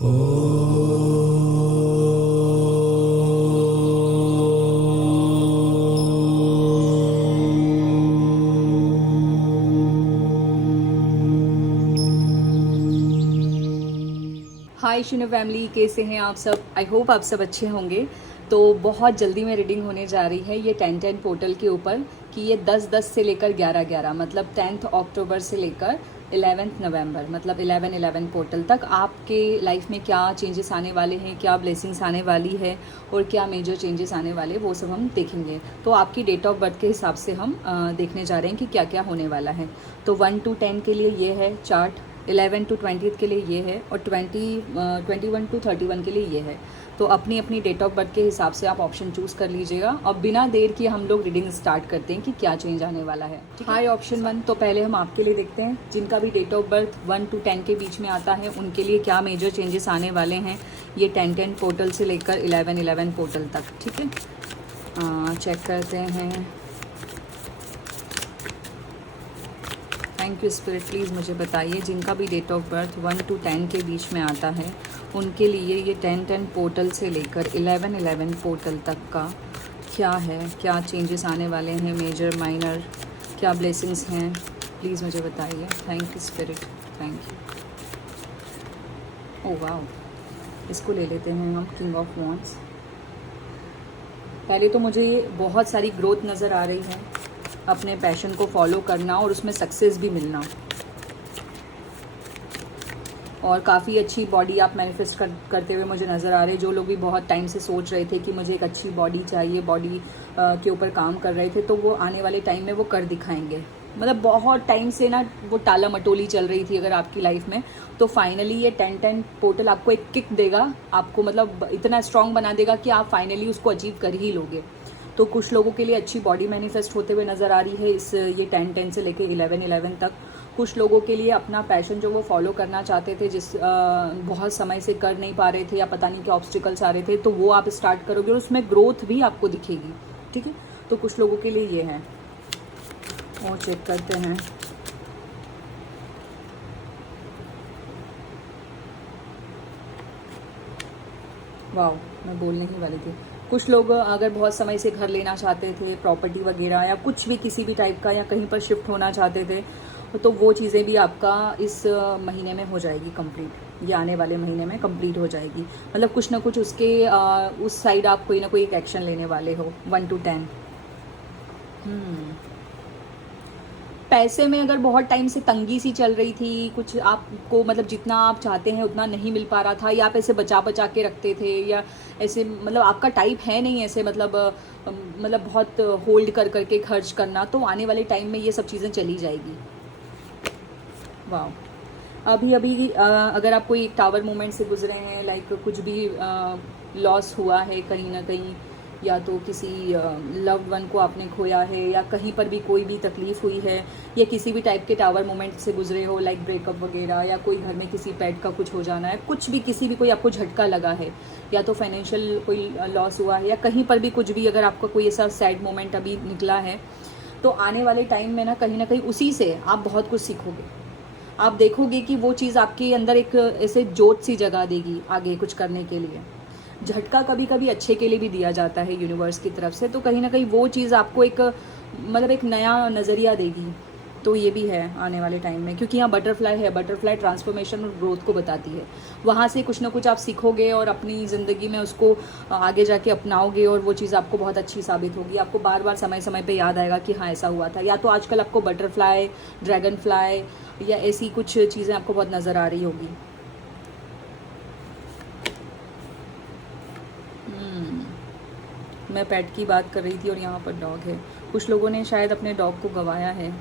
हाय Shino family, कैसे हैं आप सब। आई होप आप सब अच्छे होंगे। तो बहुत जल्दी में रीडिंग होने जा रही है ये 10-10 पोर्टल के ऊपर कि ये 10-10 से लेकर 11-11 मतलब 10th अक्टूबर से लेकर 11th नवंबर मतलब 11-11 पोर्टल तक आपके लाइफ में क्या चेंजेस आने वाले हैं, क्या ब्लेसिंग्स आने वाली है और क्या मेजर चेंजेस आने वाले, वो सब हम देखेंगे। तो आपकी डेट ऑफ बर्थ के हिसाब से हम देखने जा रहे हैं कि क्या क्या होने वाला है। तो 1 to 10 के लिए ये है चार्ट, 11 to 20 के लिए ये है और 21 to 31 के लिए ये है। तो अपनी अपनी डेट ऑफ बर्थ के हिसाब से आप ऑप्शन चूज़ कर लीजिएगा और बिना देर किए हम लोग रीडिंग स्टार्ट करते हैं कि क्या चेंज आने वाला है। हाय ऑप्शन 1, तो पहले हम आपके लिए देखते हैं जिनका भी डेट ऑफ बर्थ 1 to 10 के बीच में आता है उनके लिए क्या मेजर चेंजेस आने वाले हैं ये 10-10 पोर्टल से लेकर 11-11 पोर्टल तक। ठीक है, चेक करते हैं। थैंक यू स्पिरिट, प्लीज़ मुझे बताइए जिनका भी डेट ऑफ बर्थ 1 to 10 के बीच में आता है उनके लिए ये 10-10 पोर्टल से लेकर 11-11 पोर्टल तक का क्या है, क्या चेंजेस आने वाले हैं, मेजर माइनर, क्या ब्लेसिंग्स हैं, प्लीज़ मुझे बताइए। Thank you spirit, thank you. Oh wow, इसको ले लेते हैं हम, किंग ऑफ वॉन्ड्स। पहले तो मुझे ये बहुत सारी ग्रोथ नज़र आ रही है, अपने पैशन को फॉलो करना और उसमें सक्सेस भी मिलना, और काफ़ी अच्छी बॉडी आप मैनिफेस्ट करते हुए मुझे नज़र आ रहे हैं। जो लोग भी बहुत टाइम से सोच रहे थे कि मुझे एक अच्छी बॉडी चाहिए, बॉडी के ऊपर काम कर रहे थे, तो वो आने वाले टाइम में वो कर दिखाएंगे। मतलब बहुत टाइम से ना वो टाला मटोली चल रही थी अगर आपकी लाइफ में, तो फाइनली ये 10-10 पोर्टल आपको एक किक देगा, आपको मतलब इतना स्ट्रांग बना देगा कि आप फाइनली उसको अचीव कर ही लोगे। तो कुछ लोगों के लिए अच्छी बॉडी मैनिफेस्ट होते हुए नज़र आ रही है इस ये 10-10 से लेके 11-11 तक। कुछ लोगों के लिए अपना पैशन जो वो फॉलो करना चाहते थे, जिस बहुत समय से कर नहीं पा रहे थे या पता नहीं क्या ऑब्स्टिकल्स आ रहे थे, तो वो आप स्टार्ट करोगे और उसमें ग्रोथ भी आपको दिखेगी। ठीक है, तो कुछ लोगों के लिए ये है। और चेक करते हैं। वाह, मैं बोलने ही वाली थी। कुछ लोग अगर बहुत समय से घर लेना चाहते थे, प्रॉपर्टी वगैरह या कुछ भी किसी भी टाइप का, या कहीं पर शिफ्ट होना चाहते थे, तो वो चीज़ें भी आपका इस महीने में हो जाएगी कंप्लीट। ये आने वाले महीने में कंप्लीट हो जाएगी। मतलब कुछ ना कुछ उसके उस साइड आप कोई ना कोई एक एक्शन लेने वाले हो। 1 to 10। पैसे में अगर बहुत टाइम से तंगी सी चल रही थी, कुछ आपको मतलब जितना आप चाहते हैं उतना नहीं मिल पा रहा था, या आप ऐसे बचा बचा के रखते थे, या ऐसे मतलब आपका टाइप है नहीं ऐसे मतलब बहुत होल्ड कर करके खर्च करना, तो आने वाले टाइम में ये सब चीज़ें चली जाएगी। वाह, अभी अभी अगर आप कोई एक टावर मोमेंट से गुजरे हैं, लाइक कुछ भी लॉस हुआ है कहीं ना कहीं, या तो किसी लव्ड वन को आपने खोया है, या कहीं पर भी कोई भी तकलीफ़ हुई है, या किसी भी टाइप के टावर मोमेंट से गुजरे हो, लाइक ब्रेकअप वगैरह, या कोई घर में किसी पेट का कुछ हो जाना है, कुछ भी किसी भी कोई आपको झटका लगा है, या तो फाइनेंशियल कोई लॉस हुआ है, या कहीं पर भी कुछ भी अगर आपका कोई ऐसा सैड मोमेंट अभी निकला है, तो आने वाले टाइम में ना कहीं उसी से आप बहुत कुछ सीखोगे। आप देखोगे कि वो चीज़ आपके अंदर एक ऐसे जोत सी जगा देगी आगे कुछ करने के लिए। झटका कभी कभी अच्छे के लिए भी दिया जाता है यूनिवर्स की तरफ से, तो कहीं ना कहीं वो चीज़ आपको एक मतलब एक नया नज़रिया देगी। तो ये भी है आने वाले टाइम में, क्योंकि यहाँ बटरफ्लाई है, बटरफ्लाई ट्रांसफॉर्मेशन और ग्रोथ को बताती है। वहाँ से कुछ ना कुछ आप सीखोगे और अपनी ज़िंदगी में उसको आगे जाके अपनाओगे, और वो चीज़ आपको बहुत अच्छी साबित होगी। आपको बार बार समय समय पे याद आएगा कि हाँ ऐसा हुआ था। या तो आजकल आपको बटरफ्लाई, ड्रैगन फ्लाई या ऐसी कुछ चीज़ें आपको बहुत नज़र आ रही होगी। मैं पेट की बात कर रही थी और यहाँ पर डॉग है। कुछ लोगों ने शायद अपने डॉग को गंवाया है।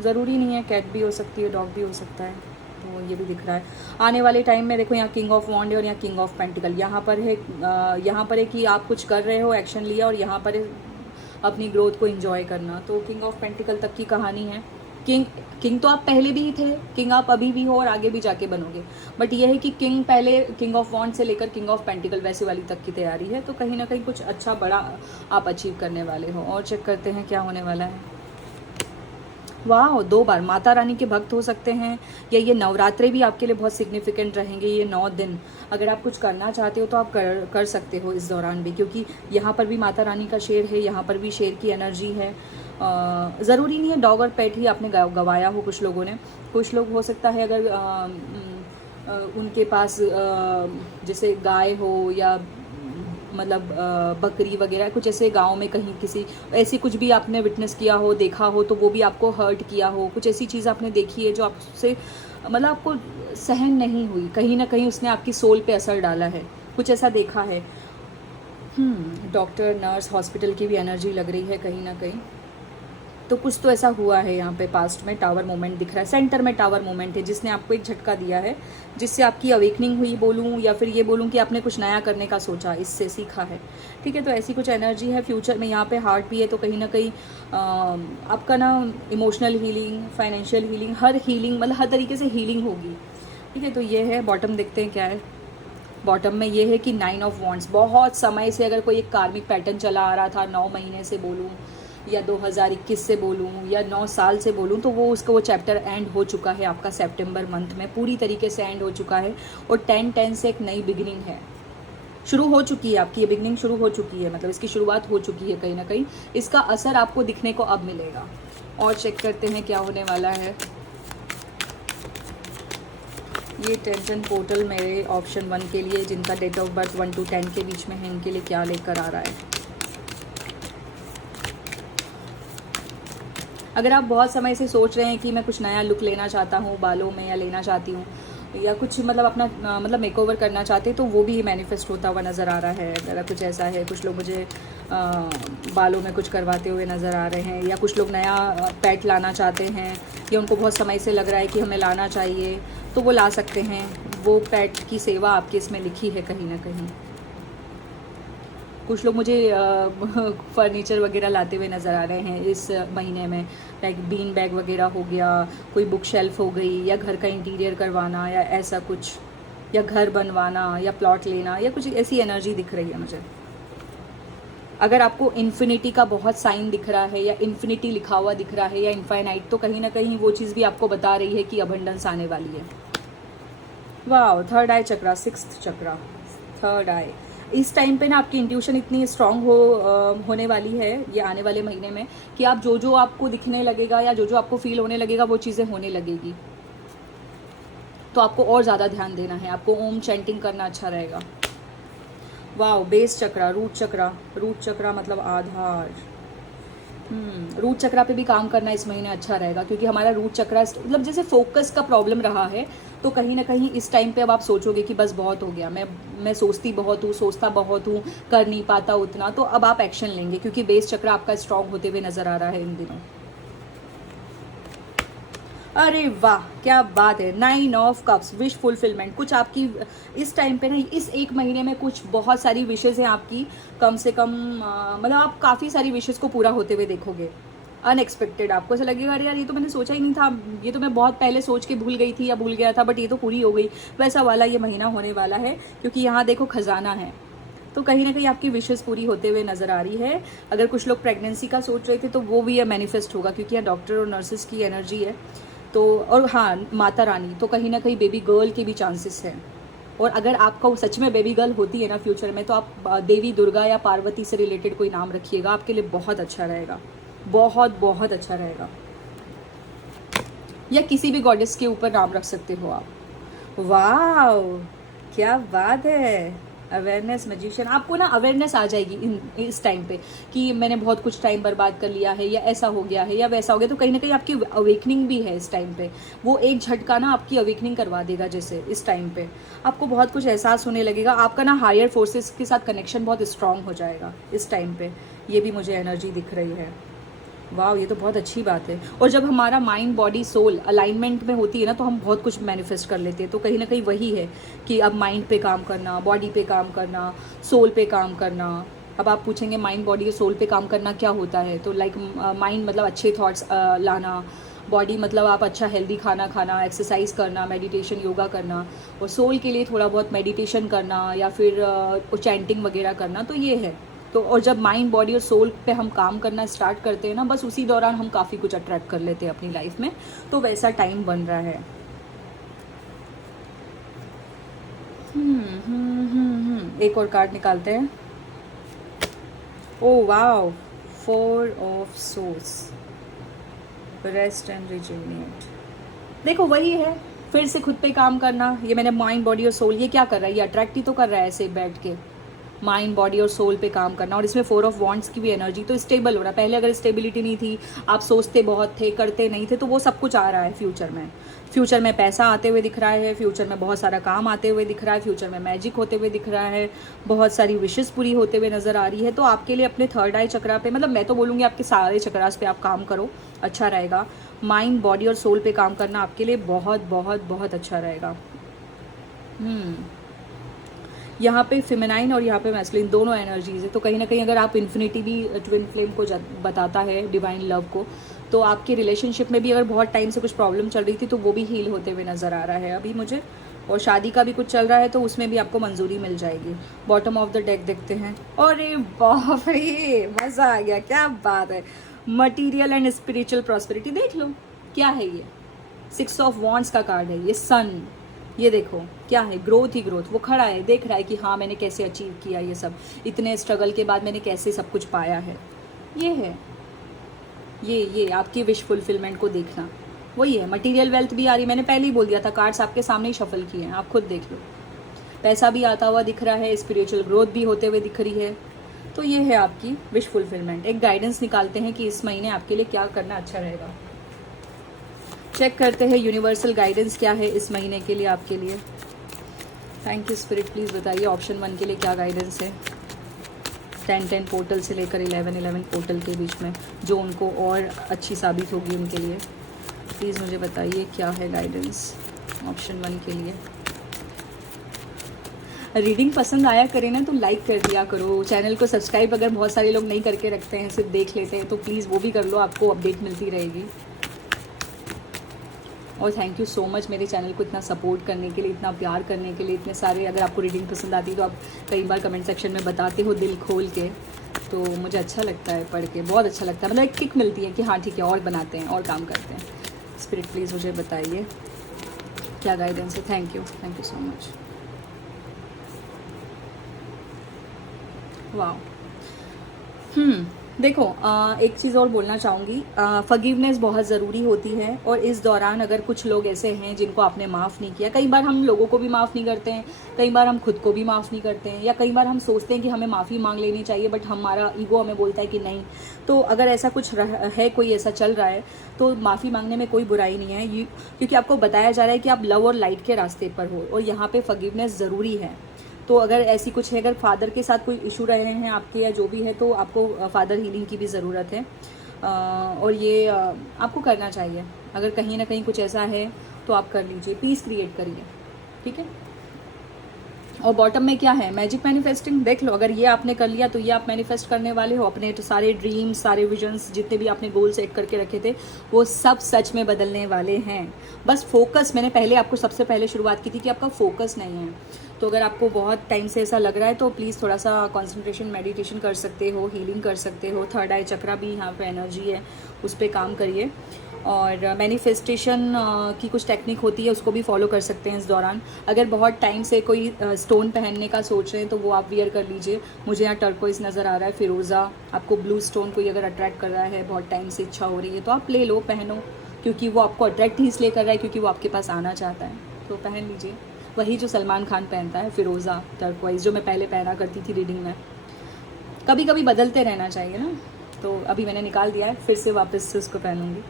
ज़रूरी नहीं है, कैट भी हो सकती है, डॉग भी हो सकता है। तो ये भी दिख रहा है आने वाले टाइम में। देखो यहाँ किंग ऑफ वॉन्ड है और यहाँ किंग ऑफ पेंटिकल। यहाँ पर है कि आप कुछ कर रहे हो, एक्शन लिया, और यहाँ पर है अपनी ग्रोथ को एंजॉय करना। तो किंग ऑफ पेंटिकल तक की कहानी है। किंग तो आप पहले भी थे, किंग आप अभी भी हो और आगे भी जाके बनोगे। बट ये है कि किंग पहले, किंग ऑफ वॉन्ड से लेकर किंग ऑफ पेंटिकल वैसे वाली तक की तैयारी है। तो कहीं ना कहीं कुछ अच्छा बड़ा आप अचीव करने वाले हो। और चेक करते हैं क्या होने वाला है। वाह, 2 बार माता रानी के भक्त हो सकते हैं, या ये नवरात्रे भी आपके लिए बहुत सिग्निफिकेंट रहेंगे। ये 9 दिन अगर आप कुछ करना चाहते हो तो आप कर सकते हो इस दौरान भी, क्योंकि यहाँ पर भी माता रानी का शेर है, यहाँ पर भी शेर की एनर्जी है। ज़रूरी नहीं है डॉग और पेट ही आपने गवाया हो। कुछ लोगों ने, कुछ लोग हो सकता है अगर उनके पास जैसे गाय हो या मतलब बकरी वगैरह कुछ ऐसे गांव में कहीं किसी ऐसी कुछ भी आपने विटनेस किया हो, देखा हो, तो वो भी आपको हर्ट किया हो। कुछ ऐसी चीज़ आपने देखी है जो आपसे मतलब आपको सहन नहीं हुई, कहीं ना कहीं उसने आपकी सोल पे असर डाला है, कुछ ऐसा देखा है। डॉक्टर, नर्स, हॉस्पिटल की भी एनर्जी लग रही है कहीं ना कहीं। तो कुछ तो ऐसा हुआ है यहाँ पे पास्ट में। टावर मोमेंट दिख रहा है, सेंटर में टावर मोमेंट है जिसने आपको एक झटका दिया है, जिससे आपकी अवेकनिंग हुई बोलूँ, या फिर ये बोलूँ कि आपने कुछ नया करने का सोचा, इससे सीखा है। ठीक है, तो ऐसी कुछ एनर्जी है। फ्यूचर में यहाँ पे हार्ट भी है, तो कहीं ना कहीं आपका ना emotional healing, financial healing, her healing मतलब हर तरीके से हीलिंग होगी। ठीक है, तो ये है। बॉटम देखते हैं क्या है। बॉटम में ये है कि 9 ऑफ वॉन्ड्स। बहुत समय से अगर कोई एक कार्मिक पैटर्न चला आ रहा था, 9 महीने से बोलूँ या 2021 से बोलूँ या 9 साल से बोलूँ, तो वो चैप्टर एंड हो चुका है आपका सितंबर मंथ में, पूरी तरीके से एंड हो चुका है। और 10-10 से एक नई बिगिनिंग है, शुरू हो चुकी है आपकी, ये बिगिनिंग शुरू हो चुकी है, मतलब इसकी शुरुआत हो चुकी है कहीं ना कहीं। इसका असर आपको दिखने को अब मिलेगा। और चेक करते हैं क्या होने वाला है। ये टेंशन पोर्टल मेरे ऑप्शन 1 के लिए, जिनका डेट ऑफ बर्थ 1 to 10 के बीच में है, इनके लिए क्या लेकर आ रहा है। अगर आप बहुत समय से सोच रहे हैं कि मैं कुछ नया लुक लेना चाहता हूँ बालों में, या लेना चाहती हूँ, या कुछ मतलब अपना मतलब मेकओवर करना चाहते हैं, तो वो भी मैनिफेस्ट होता हुआ नज़र आ रहा है। अगर कुछ ऐसा है, कुछ लोग मुझे बालों में कुछ करवाते हुए नज़र आ रहे हैं, या कुछ लोग नया पेट लाना चाहते हैं, या उनको बहुत समय से लग रहा है कि हमें लाना चाहिए, तो वो ला सकते हैं। वो पेट की सेवा आपकी इसमें लिखी है कहीं ना कहीं। कुछ लोग मुझे फर्नीचर वगैरह लाते हुए नज़र आ रहे हैं इस महीने में, लाइक बीन बैग वगैरह हो गया, कोई बुक शेल्फ हो गई, या घर का इंटीरियर करवाना, या ऐसा कुछ, या घर बनवाना, या प्लॉट लेना, या कुछ ऐसी एनर्जी दिख रही है मुझे। अगर आपको इन्फिनिटी का बहुत साइन दिख रहा है, या इन्फिनिटी लिखा हुआ दिख रहा है, या इनफाइनाइट, तो कहीं ना कहीं वो चीज़ भी आपको बता रही है कि अबंडेंस आने वाली है। वाह, थर्ड आई चक्रा, 6th चक्रा, थर्ड आई। इस टाइम पे ना आपकी इंट्यूशन इतनी स्ट्रांग होने वाली है ये आने वाले महीने में, कि आप जो आपको दिखने लगेगा, या जो आपको फील होने लगेगा, वो चीज़ें होने लगेगी। तो आपको और ज़्यादा ध्यान देना है, आपको ओम चैंटिंग करना अच्छा रहेगा। वाह, बेस चक्रा, रूट चक्रा, रूट चक्रा मतलब आधार। रूट चक्रा पे भी काम करना इस महीने अच्छा रहेगा, क्योंकि हमारा रूट चक्रा मतलब जैसे फोकस का प्रॉब्लम रहा है, तो कहीं ना कहीं इस टाइम पे अब आप सोचोगे कि बस बहुत हो गया, मैं सोचती बहुत हूँ, सोचता बहुत हूँ, कर नहीं पाता उतना, तो अब आप एक्शन लेंगे, क्योंकि बेस चक्रा आपका स्ट्रांग होते हुए नजर आ रहा है इन दिनों। अरे वाह, क्या बात है। 9 ऑफ कप्स, विश फुलफिलमेंट। कुछ आपकी इस टाइम पे ना, इस एक महीने में कुछ बहुत सारी विशेज़ हैं आपकी, कम से कम मतलब आप काफ़ी सारी विशेज़ को पूरा होते हुए देखोगे। अनएक्सपेक्टेड, आपको ऐसा लगेगा अरे यार ये तो मैंने सोचा ही नहीं था, ये तो मैं बहुत पहले सोच के भूल गई थी या भूल गया था, बट ये तो पूरी हो गई। वैसा वाला ये महीना होने वाला है, क्योंकि यहाँ देखो खजाना है, तो कहीं ना कहीं आपकी विशेष पूरी होते हुए नजर आ रही है। अगर कुछ लोग प्रेगनेंसी का सोच रहे थे, तो वो भी ये मैनिफेस्ट होगा, क्योंकि यहाँ डॉक्टर और नर्सेज की एनर्जी है। तो और हाँ, माता रानी, तो कहीं ना कहीं बेबी गर्ल के भी चांसेस हैं। और अगर आपका सच में बेबी गर्ल होती है ना फ्यूचर में, तो आप देवी दुर्गा या पार्वती से रिलेटेड कोई नाम रखिएगा, आपके लिए बहुत अच्छा रहेगा, बहुत बहुत अच्छा रहेगा। या किसी भी गॉडेस के ऊपर नाम रख सकते हो आप। वाह, क्या बात है। अवेयरनेस, मैजिशियन, आपको ना अवेयरनेस आ जाएगी इस टाइम पे कि मैंने बहुत कुछ टाइम बर्बाद कर लिया है, या ऐसा हो गया है, या वैसा हो गया, तो कहीं ना कहीं आपकी अवेकनिंग भी है इस टाइम पे। वो एक झटका ना आपकी अवेकनिंग करवा देगा, जैसे इस टाइम पे आपको बहुत कुछ एहसास होने लगेगा। आपका ना हायर फोर्सेस के साथ कनेक्शन बहुत स्ट्रांग हो जाएगा इस टाइम पे, ये भी मुझे एनर्जी दिख रही है। वाह, ये तो बहुत अच्छी बात है। और जब हमारा माइंड, बॉडी, सोल अलाइनमेंट में होती है ना, तो हम बहुत कुछ मैनिफेस्ट कर लेते हैं। तो कहीं ना कहीं वही है कि अब माइंड पे काम करना, बॉडी पे काम करना, सोल पे काम करना। अब आप पूछेंगे माइंड, बॉडी और सोल पे काम करना क्या होता है, तो लाइक माइंड मतलब अच्छे थॉट्स लाना, बॉडी मतलब आप अच्छा हेल्दी खाना खाना, एक्सरसाइज करना, मेडिटेशन, योगा करना, और सोल के लिए थोड़ा बहुत मेडिटेशन करना, या फिर चैंटिंग वगैरह करना, तो ये है। तो और जब माइंड बॉडी और सोल पे हम काम करना स्टार्ट करते हैं ना, बस उसी दौरान हम काफ़ी कुछ अट्रैक्ट कर लेते हैं अपनी लाइफ में। तो वैसा टाइम बन रहा है। एक और कार्ड निकालते हैं। Oh wow, 4 of source, rest and rejuvenate. देखो वही है, फिर से खुद पे काम करना। ये मैंने माइंड बॉडी और सोल, ये क्या कर रहा है, ये अट्रैक्ट ही तो कर रहा है ऐसे बैठ के। माइंड बॉडी और सोल पे काम करना, और इसमें 4 ऑफ वॉन्ड्स की भी एनर्जी, तो स्टेबल हो रहा है। पहले अगर स्टेबिलिटी नहीं थी, आप सोचते बहुत थे, करते नहीं थे, तो वो सब कुछ आ रहा है फ्यूचर में। फ्यूचर में पैसा आते हुए दिख रहा है, फ्यूचर में बहुत सारा काम आते हुए दिख रहा है, फ्यूचर में मैजिक होते हुए दिख रहा है, बहुत सारी विशेस पूरी होते हुए नजर आ रही है। तो आपके लिए अपने थर्ड आई चक्रा पे, मतलब मैं तो बोलूँगी आपके सारे चक्रास पे आप काम करो, अच्छा रहेगा। माइंड बॉडी और सोल पे काम करना आपके लिए बहुत बहुत बहुत अच्छा रहेगा। यहाँ पे फेमिनाइन और यहाँ पे मैस्कुलिन दोनों एनर्जीज है। तो कहीं ना कहीं अगर आप इन्फिनिटी भी ट्विन फ्लेम को बताता है, डिवाइन लव को, तो आपके रिलेशनशिप में भी अगर बहुत टाइम से कुछ प्रॉब्लम चल रही थी तो वो भी हील होते हुए नज़र आ रहा है अभी मुझे। और शादी का भी कुछ चल रहा है तो उसमें भी आपको मंजूरी मिल जाएगी। बॉटम ऑफ द डेक देखते हैं। अरे बाप रे, मज़ा आ गया, क्या बात है। मटीरियल एंड स्पिरिचुअल प्रॉस्पेरिटी देख लो, क्या है ये, 6 ऑफ वॉन्ड्स का कार्ड है ये, सन। ये देखो क्या है, ग्रोथ ही ग्रोथ। वो खड़ा है, देख रहा है कि हाँ मैंने कैसे अचीव किया ये सब, इतने स्ट्रगल के बाद मैंने कैसे सब कुछ पाया है। ये है, ये आपकी विश फुलफिलमेंट को देखना, वही है। मटेरियल वेल्थ भी आ रही, मैंने पहले ही बोल दिया था, कार्ड्स आपके सामने ही शफल किए हैं, आप खुद देख लो। पैसा भी आता हुआ दिख रहा है, स्पिरिचुअल ग्रोथ भी होते हुए दिख रही है। तो ये है आपकी विश फुलफिलमेंट। एक गाइडेंस निकालते हैं कि इस महीने आपके लिए क्या करना अच्छा रहेगा। चेक करते हैं यूनिवर्सल गाइडेंस क्या है इस महीने के लिए आपके लिए। थैंक यू स्पिरिट, प्लीज़ बताइए ऑप्शन 1 के लिए क्या गाइडेंस है। 10-10 पोर्टल से लेकर 11-11 पोर्टल के बीच में, जो उनको और अच्छी साबित होगी उनके लिए। प्लीज़ मुझे बताइए क्या है गाइडेंस ऑप्शन 1 के लिए। रीडिंग पसंद आया करें ना तो लाइक कर दिया करो, चैनल को सब्सक्राइब अगर बहुत सारे लोग नहीं करके रखते हैं, सिर्फ देख लेते हैं, तो प्लीज़ वो भी कर लो, आपको अपडेट मिलती रहेगी। और थैंक यू सो मच मेरे चैनल को इतना सपोर्ट करने के लिए, इतना प्यार करने के लिए, इतने सारे। अगर आपको रीडिंग पसंद आती है तो आप कई बार कमेंट सेक्शन में बताते हो दिल खोल के, तो मुझे अच्छा लगता है पढ़ के, बहुत अच्छा लगता है। मतलब एक किक मिलती है कि हाँ ठीक है और बनाते हैं और काम करते हैं। स्पिरिट प्लीज़ मुझे बताइए क्या गाइडेंस है। Thank you so much. वाह, देखो एक चीज़ और बोलना चाहूँगी, फॉरगिवनेस बहुत ज़रूरी होती है। और इस दौरान अगर कुछ लोग ऐसे हैं जिनको आपने माफ़ नहीं किया, कई बार हम लोगों को भी माफ़ नहीं करते हैं, कई बार हम खुद को भी माफ़ नहीं करते हैं, या कई बार हम सोचते हैं कि हमें माफ़ी मांग लेनी चाहिए, बट हमारा ईगो हमें बोलता है कि नहीं। तो अगर ऐसा कुछ है, कोई ऐसा चल रहा है, तो माफ़ी मांगने में कोई बुराई नहीं है, क्योंकि आपको बताया जा रहा है कि आप लव और लाइट के रास्ते पर हो, और यहाँ पर फॉरगिवनेस ज़रूरी है। तो अगर ऐसी कुछ है, अगर फादर के साथ कोई इशू रहे हैं आपके या जो भी है, तो आपको फादर हीलिंग की भी ज़रूरत है। और ये आपको करना चाहिए। अगर कहीं ना कहीं कुछ ऐसा है तो आप कर लीजिए, पीस क्रिएट करिए, ठीक है। और बॉटम में क्या है, मैजिक मैनिफेस्टिंग। देख लो, अगर ये आपने कर लिया तो ये आप मैनिफेस्ट करने वाले हो। अपने सारे ड्रीम्स, सारे विजन्स, जितने भी आपने गोल सेट करके रखे थे, वो सब सच में बदलने वाले हैं। बस फोकस, मैंने पहले आपको सबसे पहले शुरुआत की थी कि आपका फोकस नहीं है। तो अगर आपको बहुत टाइम से ऐसा लग रहा है तो प्लीज़ थोड़ा सा कंसंट्रेशन, मेडिटेशन कर सकते हो, हीलिंग कर सकते हो। थर्ड आई चक्रा भी यहाँ पे एनर्जी है, उस पर काम करिए। और मैनिफेस्टेशन की कुछ टेक्निक होती है, उसको भी फॉलो कर सकते हैं इस दौरान। अगर बहुत टाइम से कोई स्टोन पहनने का सोच रहे हैं तो वो आप वियर कर लीजिए। मुझे यहाँ टर्कोइज नज़र आ रहा है, फिरोज़ा। आपको ब्लू स्टोन कोई अगर अट्रैक्ट कर रहा है, बहुत टाइम से इच्छा हो रही है, तो आप ले लो, पहनो, क्योंकि वो आपको अट्रैक्ट ही इसलिए कर रहा है क्योंकि वो आपके पास आना चाहता है, तो पहन लीजिए। वही जो सलमान खान पहनता है, फिरोज़ा टर्कोइज, जो मैं पहले पहना करती थी रीडिंग में। कभी कभी बदलते रहना चाहिए ना, तो अभी मैंने निकाल दिया है, फिर से वापस से उसको पहनूंगी।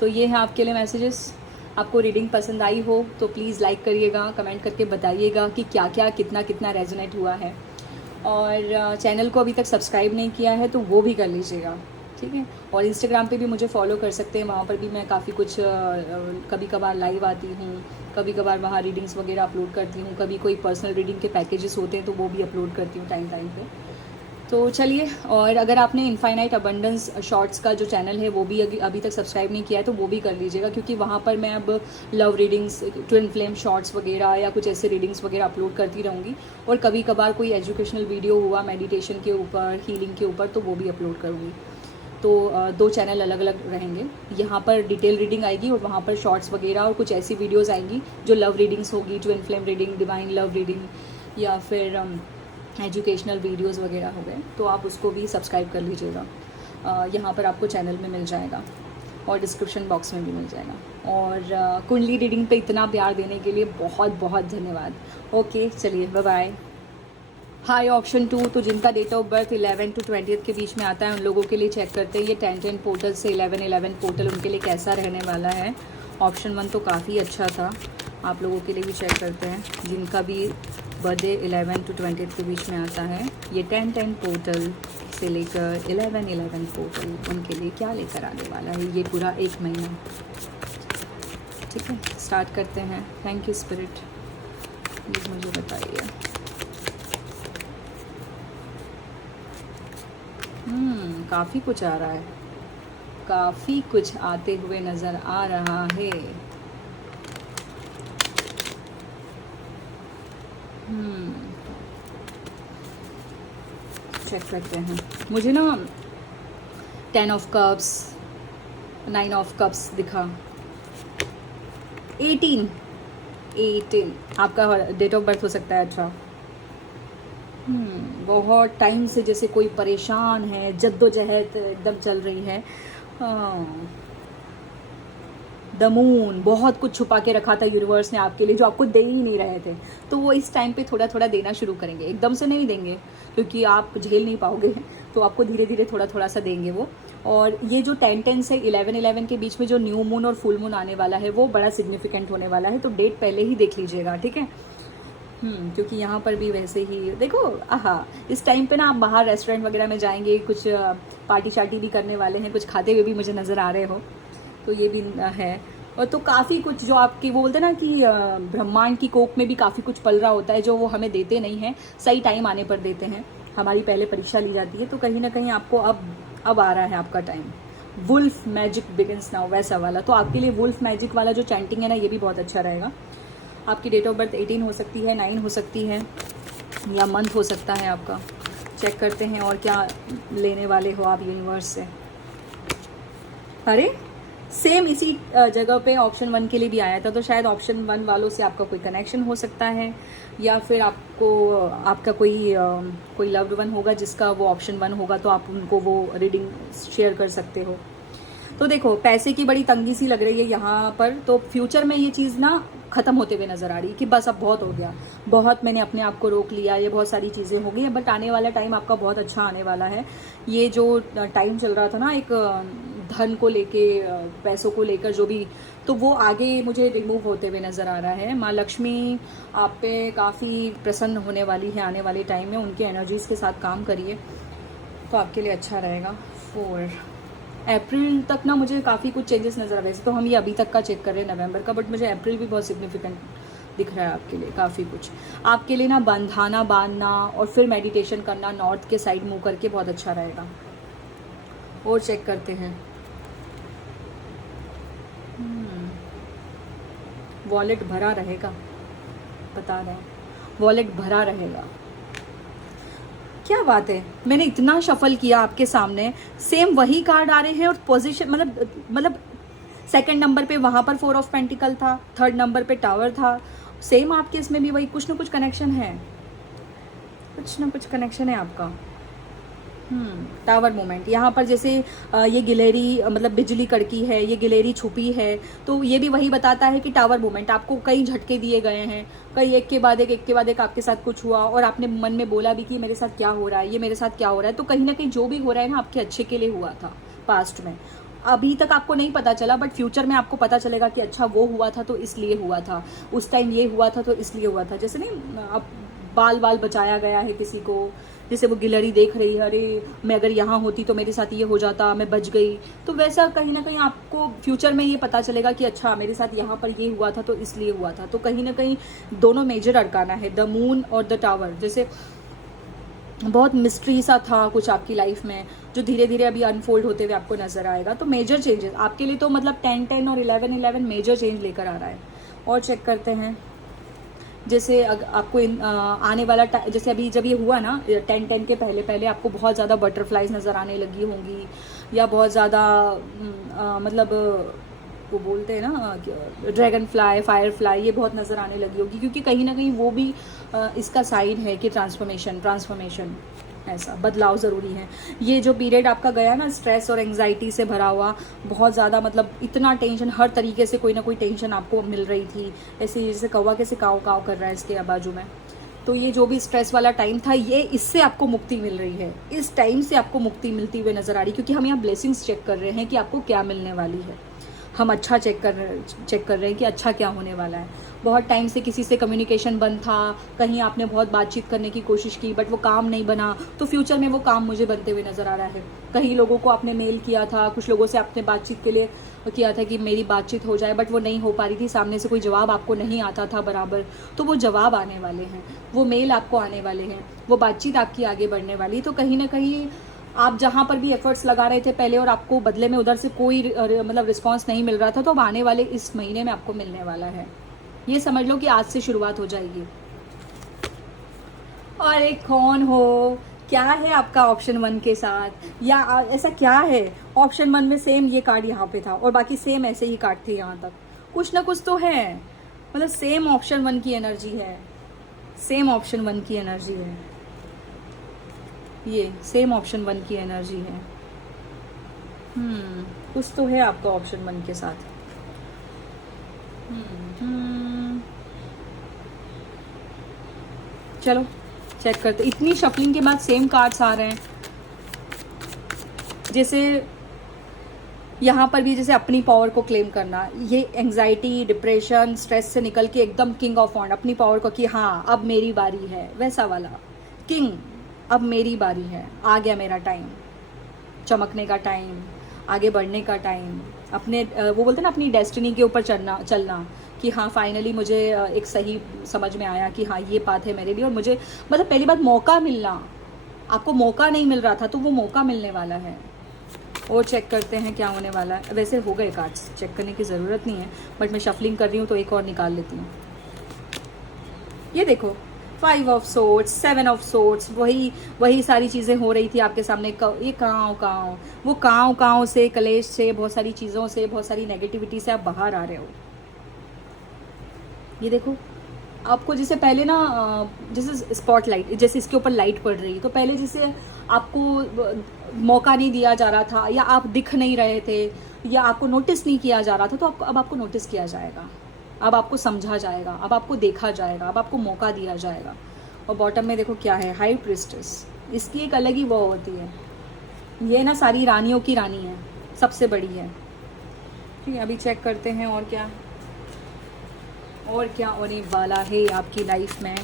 तो ये है आपके लिए मैसेजेस। आपको रीडिंग पसंद आई हो तो प्लीज़ लाइक करिएगा, कमेंट करके बताइएगा कि क्या क्या कितना कितना रेजोनेट हुआ है। और चैनल को अभी तक सब्सक्राइब नहीं किया है तो वो भी कर लीजिएगा, ठीक है। और इंस्टाग्राम पे भी मुझे फॉलो कर सकते हैं, वहाँ पर भी मैं काफ़ी कुछ कभी कभार लाइव आती हूँ, कभी कभार वहाँ रीडिंग्स वगैरह अपलोड करती हूँ, कभी कोई पर्सनल रीडिंग के पैकेजेस होते हैं तो वो भी अपलोड करती हूँ टाइम टाइम पे। तो चलिए, और अगर आपने इनफाइनाइट अबंडेंस शॉर्ट्स का जो चैनल है वो भी अभी तक सब्सक्राइब नहीं किया है तो वो भी कर लीजिएगा, क्योंकि वहाँ पर मैं अब love readings, twin flame shorts वगैरह या कुछ ऐसे रीडिंग्स वगैरह अपलोड करती रहूँगी। और कभी कभार कोई एजुकेशनल वीडियो हुआ मेडिटेशन के ऊपर, हीलिंग के ऊपर, तो वो भी अपलोड करूँगी। तो 2 चैनल अलग अलग रहेंगे। यहाँ पर डिटेल रीडिंग आएगी और वहाँ पर शॉर्ट्स वगैरह और कुछ ऐसी वीडियोस आएंगी जो लव रीडिंग्स होगी, twin flame reading, divine love reading या फिर एजुकेशनल वीडियोस वगैरह हो गए, तो आप उसको भी सब्सक्राइब कर लीजिएगा। यहाँ पर आपको चैनल में मिल जाएगा और डिस्क्रिप्शन बॉक्स में भी मिल जाएगा। और कुंडली रीडिंग पे इतना प्यार देने के लिए बहुत बहुत धन्यवाद। ओके, चलिए, बाय बाय। हाई ऑप्शन 2, तो जिनका डेट ऑफ बर्थ 11 to 20 के बीच में आता है उन लोगों के लिए चेक करते हैं ये 10-10 पोर्टल से 11-11 पोर्टल उनके लिए कैसा रहने वाला है। ऑप्शन 1 तो काफ़ी अच्छा था, आप लोगों के लिए भी चेक करते हैं जिनका भी बर्थडे 11 to 20 के बीच में आता है। ये 10-10 पोर्टल से लेकर 11-11 पोर्टल उनके लिए क्या लेकर आने वाला है ये पूरा 1 महीना। ठीक है, स्टार्ट करते हैं। थैंक यू स्पिरिट, प्लीज़ मुझे बताइए। काफ़ी कुछ आ रहा है, काफ़ी कुछ आते हुए नज़र आ रहा है। चेक करते हैं। मुझे ना 10 ऑफ कप्स, 9 ऑफ कप्स दिखा, 18 आपका डेट ऑफ बर्थ हो सकता है 18। बहुत टाइम से जैसे कोई परेशान है, जद्दोजहद एकदम चल रही है। द मून, बहुत कुछ छुपा के रखा था यूनिवर्स ने आपके लिए जो आपको दे ही नहीं रहे थे, तो वो इस टाइम पे थोड़ा थोड़ा देना शुरू करेंगे। एकदम से नहीं देंगे क्योंकि आप झेल नहीं पाओगे, तो आपको धीरे धीरे थोड़ा थोड़ा सा देंगे वो। और ये जो 10-10 से 11-11 के बीच में जो न्यू मून और फुल मून आने वाला है वो बड़ा सिग्निफिकेंट होने वाला है, तो डेट पहले ही देख लीजिएगा, ठीक है। क्योंकि यहाँ पर भी वैसे ही देखो, इस टाइम पे ना आप बाहर रेस्टोरेंट वगैरह में जाएंगे, कुछ पार्टी शार्टी भी करने वाले हैं, कुछ खाते हुए भी मुझे नज़र आ रहे हो, तो ये भी है। और तो काफ़ी कुछ जो आपकी वो बोलते हैं ना कि ब्रह्मांड की कोख में भी काफ़ी कुछ पल रहा होता है जो वो हमें देते नहीं हैं, सही टाइम आने पर देते हैं। हमारी पहले परीक्षा ली जाती है, तो कहीं ना कहीं आपको अब आ रहा है आपका time. Wolf magic begins now, वैसा वाला। तो आपके लिए वुल्फ मैजिक वाला जो चैंटिंग है ना, ये भी बहुत अच्छा रहेगा। आपकी डेट ऑफ बर्थ 18 हो सकती है, 9 हो सकती है, या मंथ हो सकता है आपका। चेक करते हैं और क्या लेने वाले हो आप यूनिवर्स से। अरे सेम इसी जगह पे ऑप्शन 1 के लिए भी आया था, तो शायद ऑप्शन 1 वालों से आपका कोई कनेक्शन हो सकता है, या फिर आपका कोई लव्ड वन होगा जिसका वो ऑप्शन 1 होगा, तो आप उनको वो रीडिंग शेयर कर सकते हो। तो देखो, पैसे की बड़ी तंगी सी लग रही है यहाँ पर, तो फ्यूचर में ये चीज़ ना ख़त्म होते हुए नज़र आ रही है कि बस अब बहुत हो गया, बहुत मैंने अपने आप को रोक लिया, ये बहुत सारी चीज़ें हो गई। बट आने वाला टाइम आपका बहुत अच्छा आने वाला है। ये जो टाइम चल रहा था ना, एक धन को लेके, पैसों को लेकर जो भी, तो वो आगे मुझे रिमूव होते हुए नज़र आ रहा है। माँ लक्ष्मी आप पे काफ़ी प्रसन्न होने वाली है आने वाले टाइम में। उनके एनर्जीज़ के साथ काम करिए तो आपके लिए अच्छा रहेगा। 4 अप्रैल तक ना मुझे काफ़ी कुछ चेंजेस नज़र आ रहे हैं। तो हम ये अभी तक का चेक कर रहे हैं नवंबर का, बट मुझे अप्रैल भी बहुत सिग्निफिकेंट दिख रहा है आपके लिए। काफ़ी कुछ आपके लिए ना बांधना और फिर मेडिटेशन करना, नॉर्थ के साइड मुँह करके, बहुत अच्छा रहेगा। और चेक करते हैं। वॉलेट भरा रहेगा, बता रहे हैं, वॉलेट भरा रहेगा। क्या बात है, मैंने इतना शफल किया आपके सामने, सेम वही कार्ड आ रहे हैं। और पोजीशन मतलब सेकंड नंबर पे वहां पर 4 ऑफ पेंटिकल था, थर्ड नंबर पे टावर था। सेम आपके इसमें भी वही, कुछ ना कुछ कनेक्शन है, कुछ ना कुछ कनेक्शन है आपका। टावर मोमेंट यहाँ पर जैसे ये गिलेरी, मतलब बिजली कड़की है, ये गिलेरी छुपी है, तो ये भी वही बताता है कि टावर मोमेंट आपको कई झटके दिए गए हैं, कई एक के बाद एक आपके साथ कुछ हुआ, और आपने मन में बोला भी कि मेरे साथ क्या हो रहा है, ये मेरे साथ क्या हो रहा है। तो कहीं ना कहीं जो भी हो रहा है ना, आपके अच्छे के लिए हुआ था पास्ट में। अभी तक आपको नहीं पता चला, बट फ्यूचर में आपको पता चलेगा कि अच्छा वो हुआ था तो इसलिए हुआ था, उस टाइम ये हुआ था तो इसलिए हुआ था। जैसे नहीं, अब बाल बचाया गया है किसी को, जैसे वो गिलहरी देख रही है, अरे मैं अगर यहाँ होती तो मेरे साथ ये हो जाता, मैं बच गई। तो वैसा कहीं ना कहीं आपको फ्यूचर में ये पता चलेगा कि अच्छा मेरे साथ यहाँ पर ये हुआ था तो इसलिए हुआ था। तो कहीं ना कहीं दोनों मेजर अरकाना है, द मून और द टावर। जैसे बहुत मिस्ट्री सा था कुछ आपकी लाइफ में, जो धीरे धीरे अभी अनफोल्ड होते हुए आपको नजर आएगा। तो मेजर चेंजेस आपके लिए तो मतलब 10-10 और 11-11 मेजर चेंज लेकर आ रहा है। और चेक करते हैं, जैसे आपको आने वाला जैसे अभी जब ये हुआ ना 10-10 के पहले पहले आपको बहुत ज़्यादा बटरफ्लाइज नज़र आने लगी होंगी, या बहुत ज़्यादा मतलब वो बोलते हैं ना ड्रैगन फ्लाई, फायर फ्लाई, ये बहुत नज़र आने लगी होगी, क्योंकि कहीं ना कहीं वो भी इसका साइन है कि ट्रांसफॉर्मेशन ऐसा बदलाव ज़रूरी है। ये जो पीरियड आपका गया ना स्ट्रेस और एंग्जाइटी से भरा हुआ, बहुत ज़्यादा मतलब इतना टेंशन, हर तरीके से कोई ना कोई टेंशन आपको मिल रही थी, ऐसे जैसे कौवा कैसे काव काव कर रहा है इसके बाजू में। तो ये जो भी स्ट्रेस वाला टाइम था, ये इससे आपको मुक्ति मिल रही है, इस टाइम से आपको मुक्ति मिलती हुई नज़र आ रही है, क्योंकि हम यहाँ ब्लेसिंग्स चेक कर रहे हैं कि आपको क्या मिलने वाली है। हम अच्छा चेक कर रहे हैं कि अच्छा क्या होने वाला है। बहुत टाइम से किसी से कम्युनिकेशन बंद था, कहीं आपने बहुत बातचीत करने की कोशिश की बट वो काम नहीं बना, तो फ्यूचर में वो काम मुझे बनते हुए नज़र आ रहा है। कई लोगों को आपने मेल किया था, कुछ लोगों से आपने बातचीत के लिए किया था कि मेरी बातचीत हो जाए, बट वो नहीं हो पा रही थी, सामने से कोई जवाब आपको नहीं आता था बराबर। तो वो जवाब आने वाले हैं, वो मेल आपको आने वाले हैं, वो बातचीत आपकी आगे बढ़ने वाली। तो कहीं ना कहीं आप जहाँ पर भी एफर्ट्स लगा रहे थे पहले और आपको बदले में उधर से कोई मतलब रिस्पांस नहीं मिल रहा था, तो अब आने वाले इस महीने में आपको मिलने वाला है। ये समझ लो कि आज से शुरुआत हो जाएगी। और एक कौन हो, क्या है आपका ऑप्शन 1 के साथ, या ऐसा क्या है ऑप्शन 1 में सेम ये कार्ड यहाँ पे था और बाकी सेम ऐसे ही कार्ड थे यहाँ तक, कुछ ना कुछ तो है। मतलब सेम ऑप्शन 1 की एनर्जी है, सेम ऑप्शन 1 की एनर्जी है, ये सेम ऑप्शन 1 की एनर्जी है। कुछ तो है आपका ऑप्शन 1 के साथ। चलो चेक करते, इतनी शफलिंग के बाद सेम कार्ड्स आ रहे हैं। जैसे यहाँ पर भी जैसे अपनी पावर को क्लेम करना, ये एंग्जाइटी, डिप्रेशन, स्ट्रेस से निकल के एकदम किंग ऑफ वॉन्ड, अपनी पावर को कि हाँ अब मेरी बारी है, वैसा वाला किंग, अब मेरी बारी है, आ गया मेरा टाइम, चमकने का टाइम, आगे बढ़ने का टाइम, अपने वो बोलते हैं ना अपनी डेस्टिनी के ऊपर चलना कि हाँ फाइनली मुझे एक सही समझ में आया कि हाँ ये बात है मेरे लिए, और मुझे मतलब पहली बात मौका मिलना, आपको मौका नहीं मिल रहा था तो वो मौका मिलने वाला है। और चेक करते हैं क्या होने वाला है। वैसे हो गए कार्ड्स, चेक करने की ज़रूरत नहीं है, बट मैं शफलिंग कर रही हूँ तो एक और निकाल लेती हूँ। ये देखो 5 ऑफ सोर्ट्स, 7 ऑफ सोर्ट्स, वही सारी चीज़ें हो रही थी आपके सामने। ये काँव वो काँव से, कलेश से, बहुत सारी चीज़ों से, बहुत सारी नेगेटिविटी से आप बाहर आ रहे हो। ये देखो आपको जैसे पहले ना जैसे स्पॉटलाइट, जैसे इसके ऊपर लाइट पड़ रही, तो पहले जैसे आपको मौका नहीं दिया जा रहा था, या आप दिख नहीं रहे थे, या आपको नोटिस नहीं किया जा रहा था, तो अब आपको नोटिस किया जाएगा, अब आपको समझा जाएगा, अब आपको देखा जाएगा, अब आपको मौका दिया जाएगा। और बॉटम में देखो क्या है, हाई प्रिस्टेस, इसकी एक अलग ही वो होती है, ये ना सारी रानियों की रानी है, सबसे बड़ी है। ठीक है, अभी चेक करते हैं और क्या होने वाला है आपकी लाइफ में,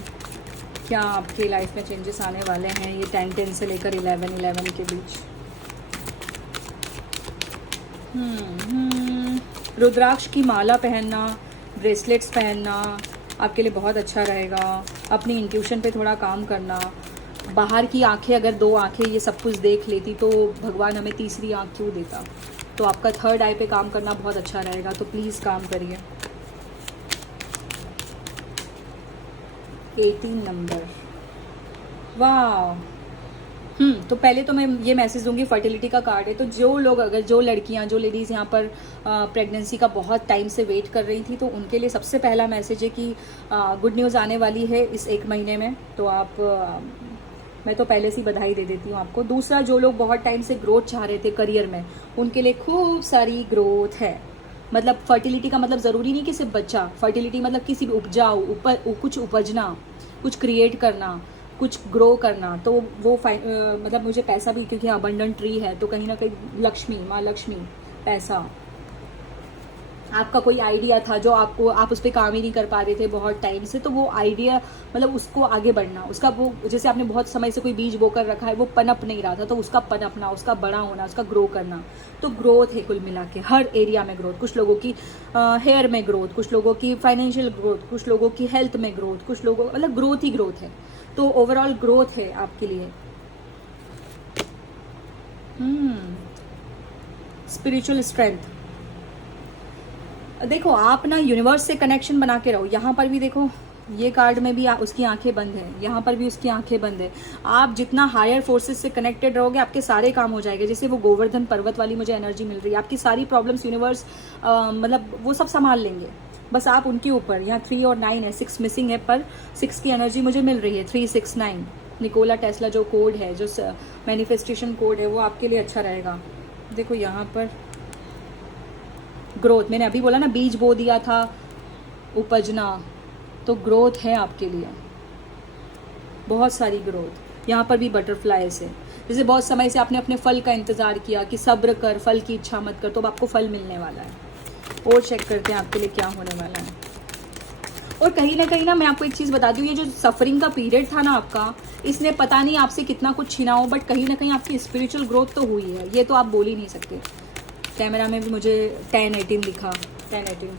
क्या आपकी लाइफ में चेंजेस आने वाले हैं ये 10-10 से लेकर 11-11 के बीच। रुद्राक्ष की माला पहनना, ब्रेसलेट्स पहनना आपके लिए बहुत अच्छा रहेगा। अपनी इंट्यूशन पे थोड़ा काम करना, बाहर की आंखें, अगर 2 आंखें ये सब कुछ देख लेती तो भगवान हमें तीसरी आंख क्यों देता। तो आपका 3rd आई पे काम करना बहुत अच्छा रहेगा, तो प्लीज़ काम करिए। 18 नंबर, वाह। तो पहले तो मैं ये मैसेज दूंगी, फर्टिलिटी का कार्ड है, तो जो लोग, अगर जो लड़कियां, जो लेडीज़ यहाँ पर प्रेगनेंसी का बहुत टाइम से वेट कर रही थी, तो उनके लिए सबसे पहला मैसेज है कि गुड न्यूज़ आने वाली है इस 1 महीने में। तो आप मैं तो पहले से ही बधाई दे देती हूँ आपको। दूसरा, जो लोग बहुत टाइम से ग्रोथ चाह रहे थे करियर में, उनके लिए खूब सारी ग्रोथ है। मतलब फर्टिलिटी का मतलब ज़रूरी नहीं कि सिर्फ बच्चा, फर्टिलिटी मतलब किसी भी उपजाऊ, कुछ उपजना, कुछ क्रिएट करना, कुछ ग्रो करना। तो वो मतलब मुझे पैसा भी, क्योंकि अबंडेंट ट्री है, तो कहीं ना कहीं लक्ष्मी, माँ लक्ष्मी, पैसा, आपका कोई आइडिया था जो आप उस पर काम ही नहीं कर पा रहे थे बहुत टाइम से, तो वो आइडिया मतलब उसको आगे बढ़ना, उसका वो जैसे आपने बहुत समय से कोई बीज बोकर रखा है, वो पनप नहीं रहा था, तो उसका पनपना, उसका बड़ा होना, उसका ग्रो करना। तो ग्रोथ है कुल मिला के, हर एरिया में ग्रोथ। कुछ लोगों की हेयर में ग्रोथ, कुछ लोगों की फाइनेंशियल ग्रोथ, कुछ लोगों की हेल्थ में ग्रोथ, कुछ लोगों मतलब ग्रोथ ही ग्रोथ है। तो ओवरऑल ग्रोथ है आपके लिए, स्पिरिचुअल स्ट्रेंथ। देखो आप ना यूनिवर्स से कनेक्शन बना के रहो। यहाँ पर भी देखो, ये कार्ड में भी उसकी आंखें बंद है, यहाँ पर भी उसकी आंखें बंद है। आप जितना हायर फोर्सेस से कनेक्टेड रहोगे, आपके सारे काम हो जाएंगे। जैसे वो गोवर्धन पर्वत वाली मुझे एनर्जी मिल रही है, आपकी सारी प्रॉब्लम्स यूनिवर्स मतलब वो सब संभाल लेंगे। बस आप उनके ऊपर, यहाँ 3 और 9 है, 6 मिसिंग है, पर 6 की एनर्जी मुझे मिल रही है। 369 निकोला टेस्ला जो कोड है, जो मैनिफेस्टेशन कोड है, वो आपके लिए अच्छा रहेगा। देखो यहाँ पर ग्रोथ, मैंने अभी बोला ना, बीज बो दिया था, उपजना, तो ग्रोथ है आपके लिए, बहुत सारी ग्रोथ। यहाँ पर भी बटरफ्लाइज है। जैसे बहुत समय से आपने अपने फल का इंतजार किया कि सब्र कर, फल की इच्छा मत कर, तो अब आपको फल मिलने वाला है। और चेक करते हैं आपके लिए क्या होने वाला है। और कहीं ना कहीं ना मैं आपको एक चीज़ बता दूँ, ये जो सफरिंग का पीरियड था ना आपका, इसने पता नहीं आपसे कितना कुछ छीना हो, बट कहीं ना कहीं आपकी स्पिरिचुअल ग्रोथ तो हुई है, ये तो आप बोल ही नहीं सकते। कैमरा में भी मुझे 10-18 दिखा, 10-18।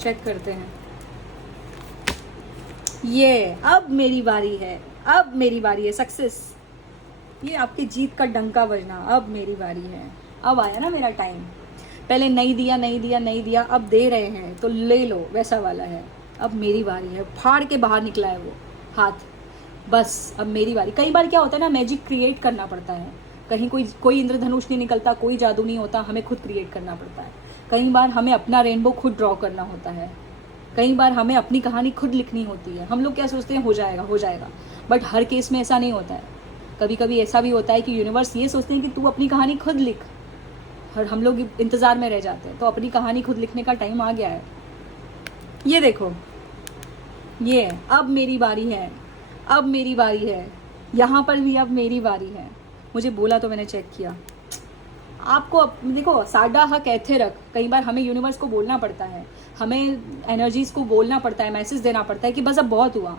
चेक करते हैं। ये अब मेरी बारी है, अब मेरी बारी है, सक्सेस। ये आपकी जीत का डंका बजना, अब मेरी बारी है, अब आया ना मेरा टाइम। पहले नहीं दिया नहीं दिया नहीं दिया, अब दे रहे हैं तो ले लो, वैसा वाला है। अब मेरी बारी है, फाड़ के बाहर निकला है वो हाथ, बस अब मेरी बारी। कई बार क्या होता है ना, मैजिक क्रिएट करना पड़ता है। कहीं कोई इंद्रधनुष नहीं निकलता, कोई जादू नहीं होता, हमें खुद क्रिएट करना पड़ता है। कई बार हमें अपना रेनबो खुद ड्रॉ करना होता है। कई बार हमें अपनी कहानी खुद लिखनी होती है। हम लोग क्या सोचते हैं, हो जाएगा हो जाएगा, बट हर केस में ऐसा नहीं होता है। कभी कभी ऐसा भी होता है कि यूनिवर्स ये सोचते हैं कि तू अपनी कहानी खुद लिख, और हम लोग इंतज़ार में रह जाते हैं। तो अपनी कहानी खुद लिखने का टाइम आ गया है। ये देखो, ये अब मेरी बारी है, अब मेरी बारी है। यहाँ पर भी अब मेरी बारी है। मुझे बोला तो मैंने चेक किया। आपको देखो, साडा हक ऐथे रख। कई बार हमें यूनिवर्स को बोलना पड़ता है, हमें एनर्जीज को बोलना पड़ता है, मैसेज देना पड़ता है कि बस अब बहुत हुआ।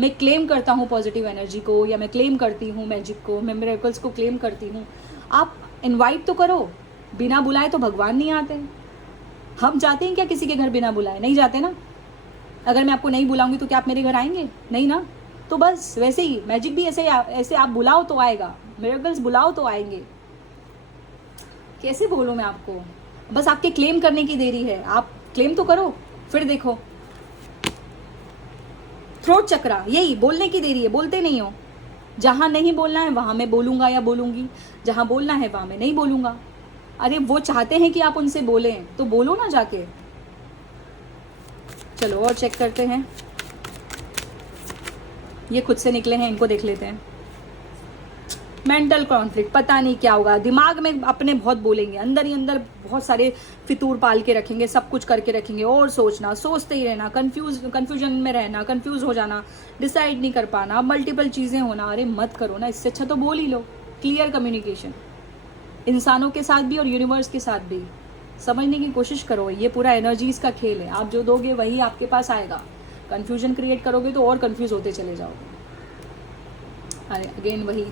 मैं क्लेम करता हूँ पॉजिटिव एनर्जी को, या मैं क्लेम करती हूँ मैजिक को, मैं मिरेकल्स को क्लेम करती हूँ। आप इनवाइट तो करो, बिना बुलाए तो भगवान नहीं आते। हम जाते हैं क्या किसी के घर बिना बुलाए? नहीं जाते ना। अगर मैं आपको नहीं बुलाऊंगी तो क्या आप मेरे घर आएंगे? नहीं ना। तो बस वैसे ही मैजिक भी ऐसे आप बुलाओ तो आएगा, मिरेकल्स बुलाओ तो आएंगे। कैसे बोलूँ मैं आपको, बस आपके क्लेम करने की देरी है। आप क्लेम तो करो, फिर देखो। थ्रोट चक्रा, यही बोलने की देरी है, बोलते नहीं हो। जहां नहीं बोलना है वहां मैं बोलूंगा या बोलूंगी, जहां बोलना है वहां मैं नहीं बोलूंगा। अरे वो चाहते हैं कि आप उनसे बोलें, तो बोलो ना जाके। चलो और चेक करते हैं। ये खुद से निकले हैं, इनको देख लेते हैं। मेंटल कॉन्फ्लिक्ट, पता नहीं क्या होगा। दिमाग में अपने बहुत बोलेंगे, अंदर ही अंदर बहुत सारे फितूर पाल के रखेंगे, सब कुछ करके रखेंगे, और सोचना, सोचते ही रहना, कंफ्यूजन में रहना, कंफ्यूज हो जाना, डिसाइड नहीं कर पाना, मल्टीपल चीज़ें होना। अरे मत करो ना, इससे अच्छा तो बोल ही लो। क्लियर कम्युनिकेशन, इंसानों के साथ भी और यूनिवर्स के साथ भी। समझने की कोशिश करो, ये पूरा एनर्जीज का खेल है। आप जो दोगे वही आपके पास आएगा। कंफ्यूजन क्रिएट करोगे तो और कंफ्यूज होते चले जाओगे। अरे अगेन वही,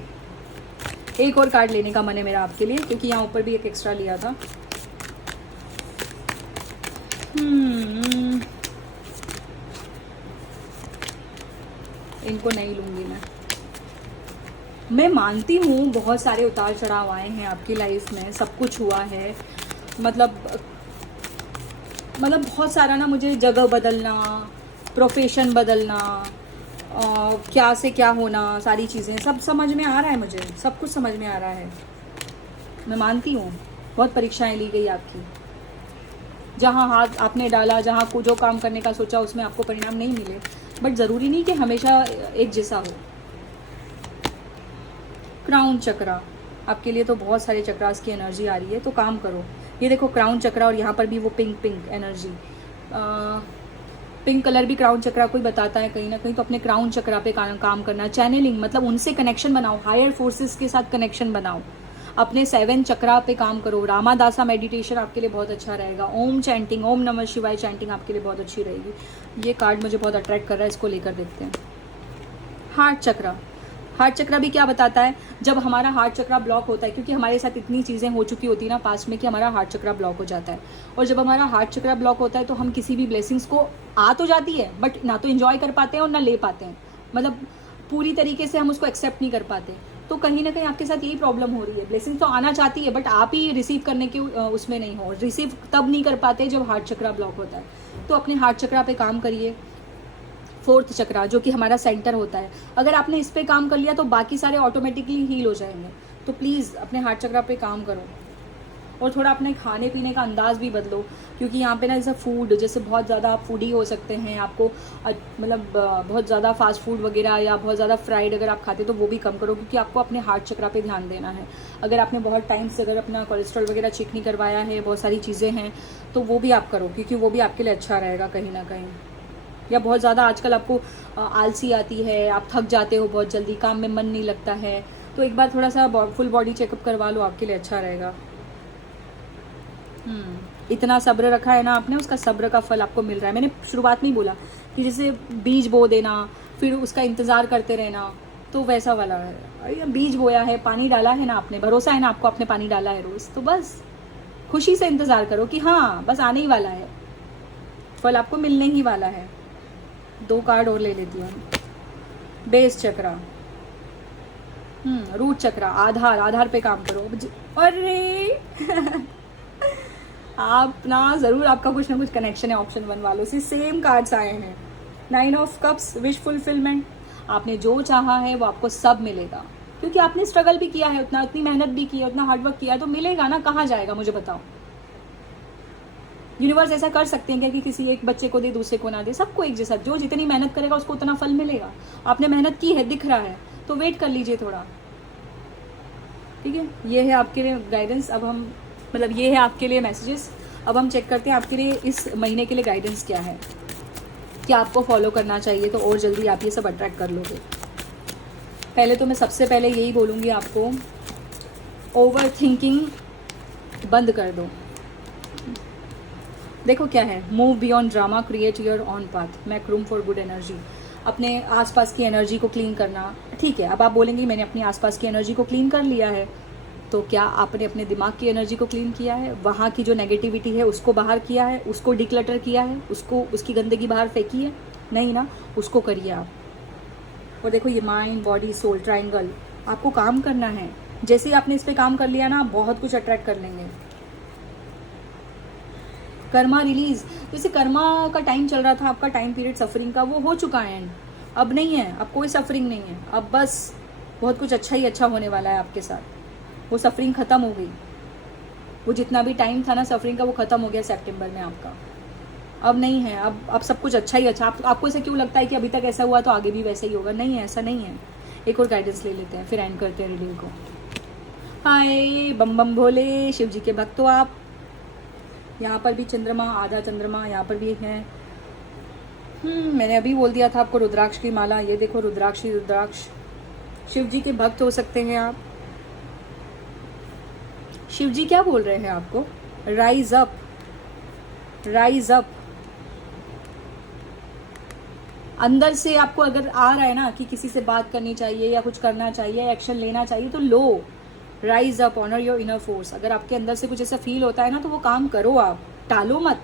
एक और कार्ड लेने का मन है मेरा आपके लिए, क्योंकि यहाँ ऊपर भी एक एक्स्ट्रा लिया था। इनको नहीं लूंगी मैं मानती हूँ बहुत सारे उतार चढ़ाव आए हैं आपकी लाइफ में, सब कुछ हुआ है। मतलब बहुत सारा ना, मुझे जगह बदलना, प्रोफेशन बदलना, क्या से क्या होना, सारी चीज़ें सब समझ में आ रहा है। मुझे सब कुछ समझ में आ रहा है। मैं मानती हूँ बहुत परीक्षाएं ली गई आपकी। जहाँ हाथ आपने डाला, जहाँ जो काम करने का सोचा, उसमें आपको परिणाम नहीं मिले, बट ज़रूरी नहीं कि हमेशा एक जैसा हो। क्राउन चक्रा, आपके लिए तो बहुत सारे चक्रास की एनर्जी आ रही है, तो काम करो। ये देखो क्राउन चक्रा, और यहाँ पर भी वो पिंक एनर्जी, पिंक कलर भी क्राउन चक्रा को ही बताता है कहीं ना कहीं। तो अपने क्राउन चक्रा पे काम करना। चैनलिंग, मतलब उनसे कनेक्शन बनाओ, हायर फोर्सेस के साथ कनेक्शन बनाओ। अपने 7 चक्रा पे काम करो। रामादासा मेडिटेशन आपके लिए बहुत अच्छा रहेगा। ओम चैंटिंग, ओम नमः शिवाय चैंटिंग आपके लिए बहुत अच्छी रहेगी। ये कार्ड मुझे बहुत अट्रैक्ट कर रहा है, इसको लेकर देखते हैं। हार्ट चक्रा, हार्ट चक्रा भी क्या बताता है? जब हमारा हार्ट चक्रा ब्लॉक होता है, क्योंकि हमारे साथ इतनी चीज़ें हो चुकी होती है ना पास्ट में कि हमारा हार्ट चक्रा ब्लॉक हो जाता है। और जब हमारा हार्ट चक्रा ब्लॉक होता है तो हम किसी भी ब्लेसिंग्स को आ तो जाती है, बट ना तो एंजॉय कर पाते हैं और ना ले पाते हैं। मतलब पूरी तरीके से हम उसको एक्सेप्ट नहीं कर पाते, तो कहीं ना कहीं आपके साथ यही प्रॉब्लम हो रही है। ब्लेसिंग तो आना चाहती है बट आप ही रिसीव करने के उसमें नहीं हो, रिसीव तब नहीं कर पाते जब हार्ट चक्रा ब्लॉक होता है। तो अपने हार्ट चक्रा पे काम करिए, 4th चक्रा जो कि हमारा सेंटर होता है, अगर आपने इस पे काम कर लिया तो बाकी सारे ऑटोमेटिकली हील हो जाएंगे। तो प्लीज़ अपने हार्ट चक्रा पे काम करो, और थोड़ा अपने खाने पीने का अंदाज भी बदलो, क्योंकि यहाँ पे ना जैसे फूड, जैसे बहुत ज़्यादा आप फूडी हो सकते हैं, आपको मतलब बहुत ज़्यादा फास्ट फूड वगैरह या बहुत ज़्यादा फ्राइड अगर आप खाते तो वो भी कम करो, क्योंकि आपको अपने हार्ट चक्रा पे ध्यान देना है। अगर आपने बहुत टाइम से अगर अपना कोलेस्ट्रॉल वगैरह चेक नहीं करवाया है, बहुत सारी चीज़ें हैं, तो वो भी आप करो, क्योंकि वो भी आपके लिए अच्छा रहेगा कहीं ना कहीं। या बहुत ज़्यादा आजकल आपको आलसी आती है, आप थक जाते हो बहुत जल्दी, काम में मन नहीं लगता है, तो एक बार थोड़ा सा फुल बॉडी चेकअप करवा लो, आपके लिए अच्छा रहेगा। इतना सब्र रखा है ना आपने, उसका सब्र का फल आपको मिल रहा है। मैंने शुरुआत में ही बोला कि जैसे बीज बो देना, फिर उसका इंतज़ार करते रहना, तो वैसा वाला है। बीज बोया है, पानी डाला है ना आपने, भरोसा है ना आपको, आपने पानी डाला है रोज़, तो बस खुशी से इंतज़ार करो कि हाँ बस आने ही वाला है, फल आपको मिलने ही वाला है। 2 कार्ड और ले लेती हूँ। बेस चक्रा, रूट चक्रा, आधार पे काम करो। अरे आप ना ज़रूर, आपका कुछ ना कुछ कनेक्शन है ऑप्शन 1 वालों से। सेम कार्ड्स आए हैं, 9 ऑफ कप्स, विश फुलफिलमेंट। आपने जो चाहा है वो आपको सब मिलेगा, क्योंकि आपने स्ट्रगल भी किया है उतना, उतनी मेहनत भी की है, उतना हार्डवर्क किया है, तो मिलेगा ना। कहाँ जाएगा मुझे बताओ। यूनिवर्स ऐसा कर सकते हैं क्या कि किसी एक बच्चे को दे दूसरे को ना दे, सबको एक जैसा। जो जितनी मेहनत करेगा उसको उतना फल मिलेगा। आपने मेहनत की है, दिख रहा है, तो वेट कर लीजिए थोड़ा, ठीक है। ये है आपके लिए गाइडेंस। अब हम मतलब ये है आपके लिए मैसेजेस। अब हम चेक करते हैं आपके लिए इस महीने के लिए गाइडेंस क्या है, क्या आपको फॉलो करना चाहिए, तो और जल्दी आप ये सब अट्रैक्ट कर लोगे। पहले तो मैं सबसे पहले यही बोलूँगी आपको, ओवर थिंकिंग बंद कर दो। देखो क्या है, move beyond drama, create your on path, make room for good energy. अपने आसपास की एनर्जी को क्लीन करना, ठीक है। अब आप बोलेंगे मैंने अपनी आसपास की एनर्जी को क्लीन कर लिया है, तो क्या आपने अपने दिमाग की एनर्जी को क्लीन किया है? वहाँ की जो नेगेटिविटी है उसको बाहर किया है, उसको डिक्लटर किया है, उसको उसकी गंदगी बाहर फेंकी है? नहीं ना, उसको करिए आप। और देखो ये माइंड बॉडी सोल ट्राइंगल आपको काम करना है। जैसे ही आपने इस पर काम कर लिया ना, बहुत कुछ अट्रैक्ट कर लेंगे। कर्मा रिलीज, जैसे कर्मा का टाइम चल रहा था, आपका टाइम पीरियड सफरिंग का, वो हो चुका है एंड। अब नहीं है, अब कोई सफरिंग नहीं है, अब बस बहुत कुछ अच्छा ही अच्छा होने वाला है आपके साथ। वो सफरिंग ख़त्म हो गई, वो जितना भी टाइम था ना सफरिंग का, वो ख़त्म हो गया सितंबर में आपका। अब नहीं है, अब सब कुछ अच्छा ही अच्छा। आपको ऐसे क्यों लगता है कि अभी तक ऐसा हुआ तो आगे भी वैसा ही होगा? नहीं है, ऐसा नहीं है। एक और गाइडेंस ले लेते हैं, फिर एंड करते हैं रीडिंग को। हाय बम बम भोले, शिव जी के भक्त हो आप। यहाँ पर भी चंद्रमा, आधा चंद्रमा यहाँ पर भी है। मैंने अभी बोल दिया था आपको रुद्राक्ष की माला, ये देखो रुद्राक्ष ही रुद्राक्ष। शिव जी के भक्त हो सकते हैं आप। शिव जी क्या बोल रहे हैं आपको? Rise up, rise up. अंदर से आपको अगर आ रहा है ना कि किसी से बात करनी चाहिए या कुछ करना चाहिए, एक्शन लेना चाहिए, तो लो, rise up, honour your inner force. अगर आपके अंदर से कुछ ऐसा फील होता है ना, तो वो काम करो आप, टालो मत।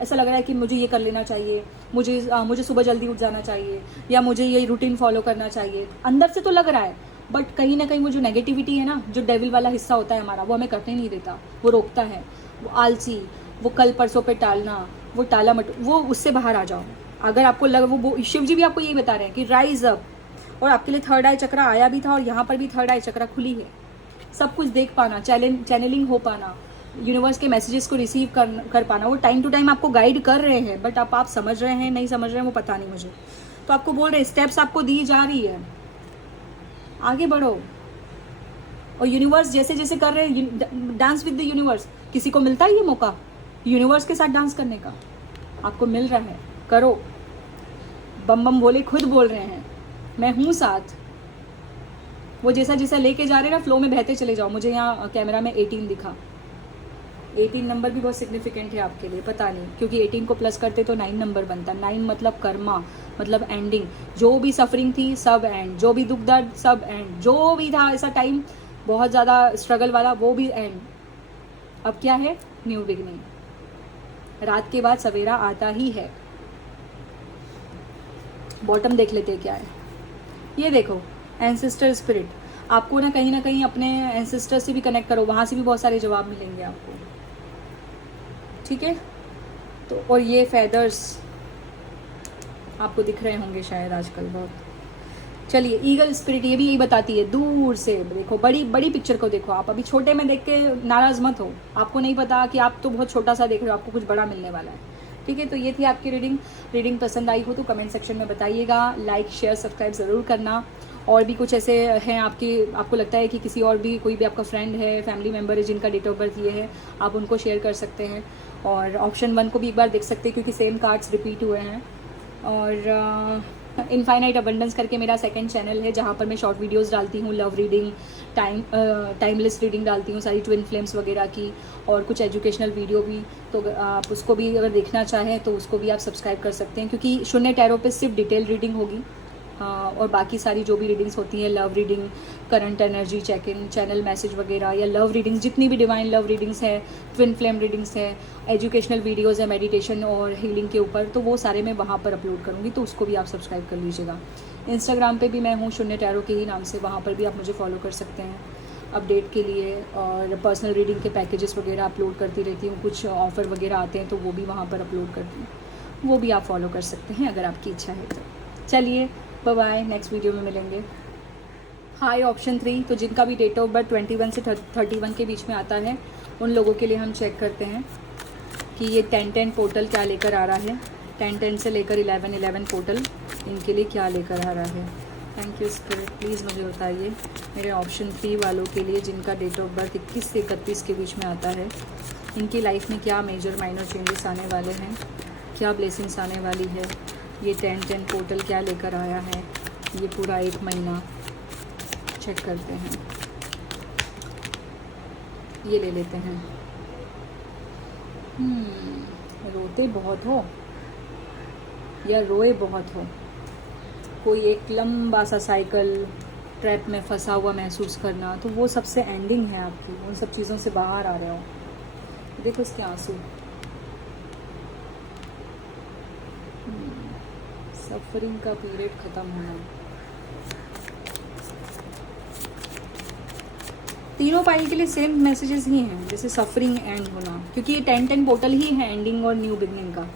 ऐसा लग रहा है कि मुझे ये कर लेना चाहिए, मुझे सुबह जल्दी उठ जाना चाहिए, या मुझे ये रूटीन फॉलो करना चाहिए, अंदर से तो लग रहा है, बट कहीं ना कहीं वो जो नेगेटिविटी है ना, जो डेविल वाला हिस्सा होता है हमारा, वो हमें करने नहीं देता, वो रोकता है, वो आलसी, वो कल परसों पे टालना, वो टाला मट, वो उससे बाहर आ जाओ। अगर आपको लग वो शिव जी भी आपको यही बता रहे हैं कि राइज अप। और आपके लिए थर्ड आई चक्रा आया भी था, और यहाँ पर भी थर्ड आई चक्रा खुली है। सब कुछ देख पाना, चैनलिंग हो पाना, यूनिवर्स के मैसेजेस को रिसीव कर पाना। वो टाइम टू टाइम आपको गाइड कर रहे हैं, बट आप समझ रहे हैं नहीं समझ रहे हैं वो पता नहीं मुझे। तो आपको बोल रहे हैं, स्टेप्स आपको दी जा रही है, आगे बढ़ो। और यूनिवर्स जैसे जैसे कर रहे हैं, डांस विद द यूनिवर्स। किसी को मिलता है ये मौका यूनिवर्स के साथ डांस करने का? आपको मिल रहा है, करो। बम बम भोले खुद बोल रहे हैं, मैं हूँ साथ। वो जैसा जैसा लेके जा रहे हैं ना, फ्लो में बहते चले जाओ। मुझे यहाँ कैमरा में 18 दिखा, 18 नंबर भी बहुत सिग्निफिकेंट है आपके लिए, पता नहीं, क्योंकि 18 को प्लस करते तो 9 नंबर बनता। 9 मतलब कर्मा, मतलब एंडिंग। जो भी सफरिंग थी सब एंड, जो भी दुख दर्द सब एंड, जो भी था ऐसा टाइम बहुत ज़्यादा स्ट्रगल वाला, वो भी एंड। अब क्या है? New beginning. रात के बाद सवेरा आता ही है। बॉटम देख लेते हैं क्या है। ये देखो एंसेस्टर स्पिरिट, आपको ना कहीं अपने एंसेस्टर से भी कनेक्ट करो, वहाँ से भी बहुत सारे जवाब मिलेंगे आपको, ठीक है। तो और ये फेदर्स आपको दिख रहे होंगे शायद आजकल बहुत। चलिए ईगल स्पिरिट ये भी यही बताती है, दूर से देखो, बड़ी बड़ी पिक्चर को देखो। आप अभी छोटे में देख के नाराज मत हो, आपको नहीं पता कि आप तो बहुत छोटा सा देख रहे हो, आपको कुछ बड़ा मिलने वाला है, ठीक है। तो ये थी आपकी रीडिंग पसंद आई हो तो कमेंट सेक्शन में बताइएगा, लाइक शेयर सब्सक्राइब ज़रूर करना। और भी कुछ ऐसे हैं आपको लगता है कि किसी और भी कोई भी आपका फ्रेंड है, फैमिली मेम्बर है जिनका डेट ऑफ बर्थ ये है, आप उनको शेयर कर सकते हैं। और ऑप्शन 1 को भी एक बार देख सकते हैं क्योंकि सेम कार्ड्स रिपीट हुए हैं। और इनफाइनाइट अबंडेंस करके मेरा सेकंड चैनल है जहाँ पर मैं शॉर्ट वीडियोस डालती हूँ, लव रीडिंग, टाइमलेस रीडिंग डालती हूँ, सारी ट्विन फ्लेम्स वगैरह की, और कुछ एजुकेशनल वीडियो भी। तो आप उसको भी अगर देखना चाहें तो उसको भी आप सब्सक्राइब कर सकते हैं, क्योंकि शून्य टैरो पे सिर्फ डिटेल रीडिंग होगी, और बाकी सारी जो भी रीडिंग्स होती हैं, love reading, current energy check in, channel message वगैरह, या लव रीडिंग्स, जितनी भी डिवाइन लव रीडिंग्स है, ट्विन फ्लेम रीडिंग्स है, एजुकेशनल वीडियोस है मेडिटेशन और हीलिंग के ऊपर, तो वो सारे मैं वहाँ पर अपलोड करूँगी, तो उसको भी आप सब्सक्राइब कर लीजिएगा। इंस्टाग्राम पे भी मैं हूँ शून्य टैरो के ही नाम से, वहाँ पर भी आप मुझे फॉलो कर सकते हैं अपडेट के लिए। और पर्सनल रीडिंग के पैकेजेस वगैरह अपलोड करती रहती हूँ, कुछ ऑफ़र वगैरह आते हैं तो वो भी वहाँ पर अपलोड करती हूँ, वो भी आप फॉलो कर सकते हैं अगर आपकी इच्छा है तो। चलिए बाय बाय, नेक्स्ट वीडियो में मिलेंगे। हाई ऑप्शन 3, तो जिनका भी डेट ऑफ बर्थ 21 से 31 के बीच में आता है उन लोगों के लिए हम चेक करते हैं कि ये 10-10 पोर्टल क्या लेकर आ रहा है, 10-10 से लेकर 11-11 पोर्टल इनके लिए क्या लेकर आ रहा है। थैंक यू स्पिरिट, प्लीज़ मुझे बताइए मेरे ऑप्शन 3 वालों के लिए जिनका डेट ऑफ बर्थ 21 से 31 के बीच में आता है, इनकी लाइफ में क्या मेजर माइनर चेंजेस आने वाले हैं, क्या ब्लेसिंग्स आने वाली है, ये 10-10 पोर्टल क्या लेकर आया है, ये पूरा 1 महीना चेक करते हैं। ये ले लेते हैं। रोते बहुत हो या रोए बहुत हो, कोई एक लंबा सा साइकिल ट्रैप में फंसा हुआ महसूस करना, तो वो सबसे एंडिंग है आपकी, उन सब चीज़ों से बाहर आ रहे हो। देखो इसके आंसू, सफरिंग का पीरियड ख़त्म होना। तीनों पाइल के लिए सेम मैसेजेस ही हैं, जैसे सफरिंग एंड होना, क्योंकि ये 10-10 पोर्टल ही है एंडिंग और न्यू बिगनिंग का।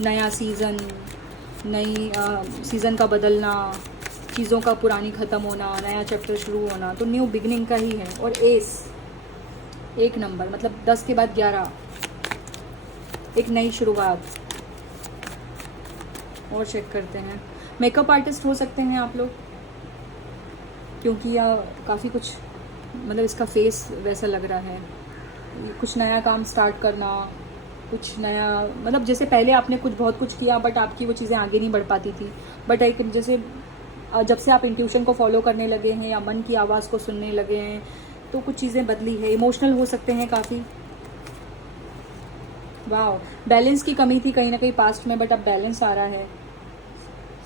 नया सीज़न, नई सीज़न का बदलना, चीज़ों का पुरानी ख़त्म होना, नया चैप्टर शुरू होना, तो न्यू बिगनिंग का ही है। और एस 1 नंबर, मतलब 10 के बाद 11, एक नई शुरुआत। और चेक करते हैं, मेकअप आर्टिस्ट हो सकते हैं आप लोग, क्योंकि काफ़ी कुछ, मतलब इसका फेस वैसा लग रहा है। कुछ नया काम स्टार्ट करना, कुछ नया, मतलब जैसे पहले आपने बहुत कुछ किया बट आपकी वो चीज़ें आगे नहीं बढ़ पाती थी, बट एक जैसे जब से आप इंट्यूशन को फॉलो करने लगे हैं या मन की आवाज़ को सुनने लगे हैं तो कुछ चीज़ें बदली है। इमोशनल हो सकते हैं काफ़ी। वाह, बैलेंस की कमी थी कहीं ना कहीं पास्ट में, बट अब बैलेंस आ रहा है।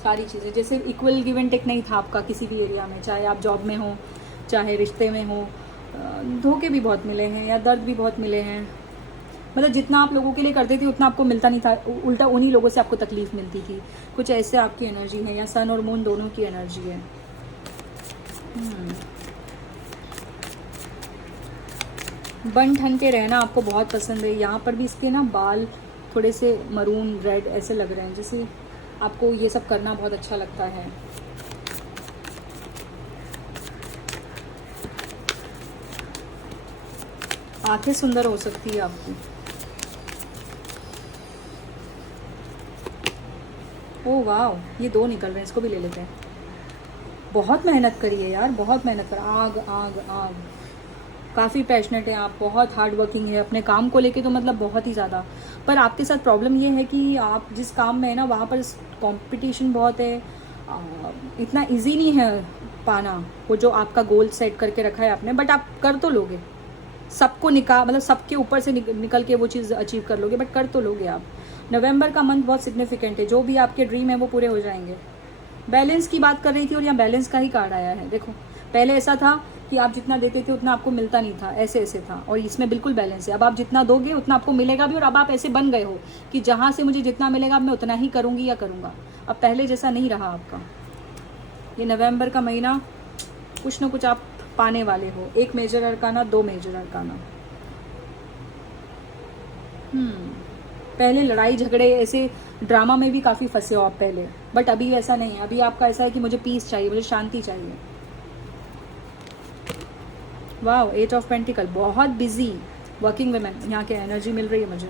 सारी चीज़ें जैसे इक्वल गिव एंड टेक नहीं था आपका किसी भी एरिया में, चाहे आप जॉब में हो चाहे रिश्ते में हो। धोखे भी बहुत मिले हैं या दर्द भी बहुत मिले हैं, मतलब जितना आप लोगों के लिए करते थे उतना आपको मिलता नहीं था, उल्टा उन्हीं लोगों से आपको तकलीफ मिलती थी। कुछ ऐसे आपकी एनर्जी है, या सन और मून दोनों की एनर्जी है। बन ठन के रहना आपको बहुत पसंद है। यहाँ पर भी इसके ना बाल थोड़े से मरून रेड ऐसे लग रहे हैं, जैसे आपको ये सब करना बहुत अच्छा लगता है। आंखें सुंदर हो सकती है आपकी। ओह वाह, ये 2 निकल रहे हैं, इसको भी ले लेते हैं। बहुत मेहनत करी है यार, बहुत मेहनत कर, आग आग आग। काफ़ी पैशनेट है आप, बहुत हार्ड वर्किंग है अपने काम को लेके, तो मतलब बहुत ही ज़्यादा। पर आपके साथ प्रॉब्लम ये है कि आप जिस काम में है ना वहाँ पर कंपटीशन बहुत है, इतना इजी नहीं है पाना वो जो आपका गोल सेट करके रखा है आपने, बट आप कर तो लोगे, सबको मतलब सबके ऊपर से निकल के वो चीज़ अचीव कर लोगे, बट कर तो लोगे आप। नवंबर का मंथ बहुत सिग्निफिकेंट है, जो भी आपके ड्रीम है वो पूरे हो जाएंगे। बैलेंस की बात कर रही थी और यहाँ बैलेंस का ही कार्ड आया है। देखो पहले ऐसा था कि आप जितना देते थे उतना आपको मिलता नहीं था, ऐसे ऐसे था, और इसमें बिल्कुल बैलेंस है। अब आप जितना दोगे उतना आपको मिलेगा भी, और अब आप ऐसे बन गए हो कि जहाँ से मुझे जितना मिलेगा मैं उतना ही करूँगी या करूँगा। अब पहले जैसा नहीं रहा आपका। ये नवंबर का महीना कुछ ना कुछ आप पाने वाले हो। 1 मेजर अरकाना, 2 मेजर अरकाना। पहले लड़ाई झगड़े ऐसे ड्रामा में भी काफ़ी फंसे हो आप पहले, बट अभी ऐसा नहीं है। अभी आपका ऐसा है कि मुझे पीस चाहिए, मुझे शांति चाहिए। वाह, 8 ऑफ पेंटिकल, बहुत बिजी वर्किंग वुमेन यहाँ के एनर्जी मिल रही है मुझे।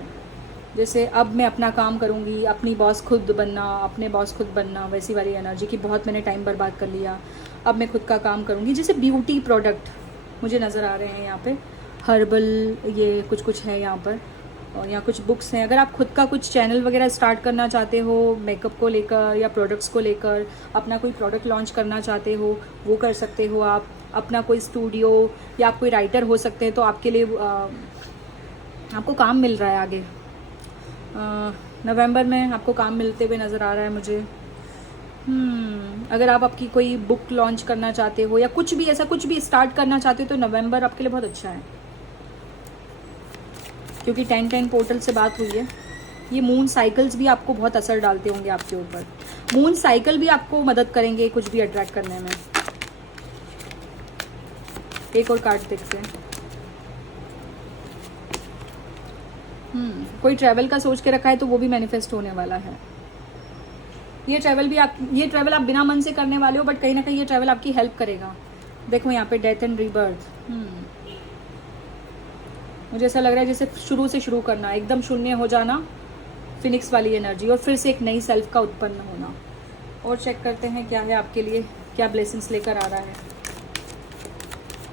जैसे अब मैं अपना काम करूँगी, अपनी बॉस खुद बनना, अपने बॉस खुद बनना, वैसी वाली एनर्जी की बहुत मैंने टाइम बर्बाद कर लिया, अब मैं खुद का काम करूँगी। जैसे ब्यूटी प्रोडक्ट मुझे नज़र आ रहे हैं यहाँ पे, हर्बल ये कुछ है यहाँ पर, और यहाँ कुछ बुक्स हैं। अगर आप खुद का कुछ चैनल वगैरह स्टार्ट करना चाहते हो मेकअप को लेकर या प्रोडक्ट्स को लेकर, अपना कोई प्रोडक्ट लॉन्च करना चाहते हो, वो कर सकते हो आप। अपना कोई स्टूडियो, या आप कोई राइटर हो सकते हैं, तो आपके लिए आपको काम मिल रहा है आगे। नवंबर में आपको काम मिलते हुए नज़र आ रहा है मुझे। अगर आप आपकी कोई बुक लॉन्च करना चाहते हो या कुछ भी ऐसा कुछ भी स्टार्ट करना चाहते हो, तो नवंबर आपके लिए बहुत अच्छा है, क्योंकि 10-10 पोर्टल से बात हुई है। ये मून साइकिल्स भी आपको बहुत असर डालते होंगे आपके ऊपर। मून साइकिल भी आपको मदद करेंगे कुछ भी अट्रैक्ट करने में। एक और कार्ड देखते हैं। कोई ट्रैवल का सोच के रखा है तो वो भी मैनिफेस्ट होने वाला है। ये ट्रैवल आप बिना मन से करने वाले हो, बट कहीं ना कहीं ये ट्रैवल आपकी हेल्प करेगा। देखो यहाँ पे डेथ एंड रीबर्थ। मुझे ऐसा लग रहा है जैसे शुरू से शुरू करना, एकदम शून्य हो जाना, फिनिक्स वाली एनर्जी, और फिर से एक नई सेल्फ का उत्पन्न होना। और चेक करते हैं क्या है आपके लिए, क्या ब्लेसिंग्स लेकर आ रहा है।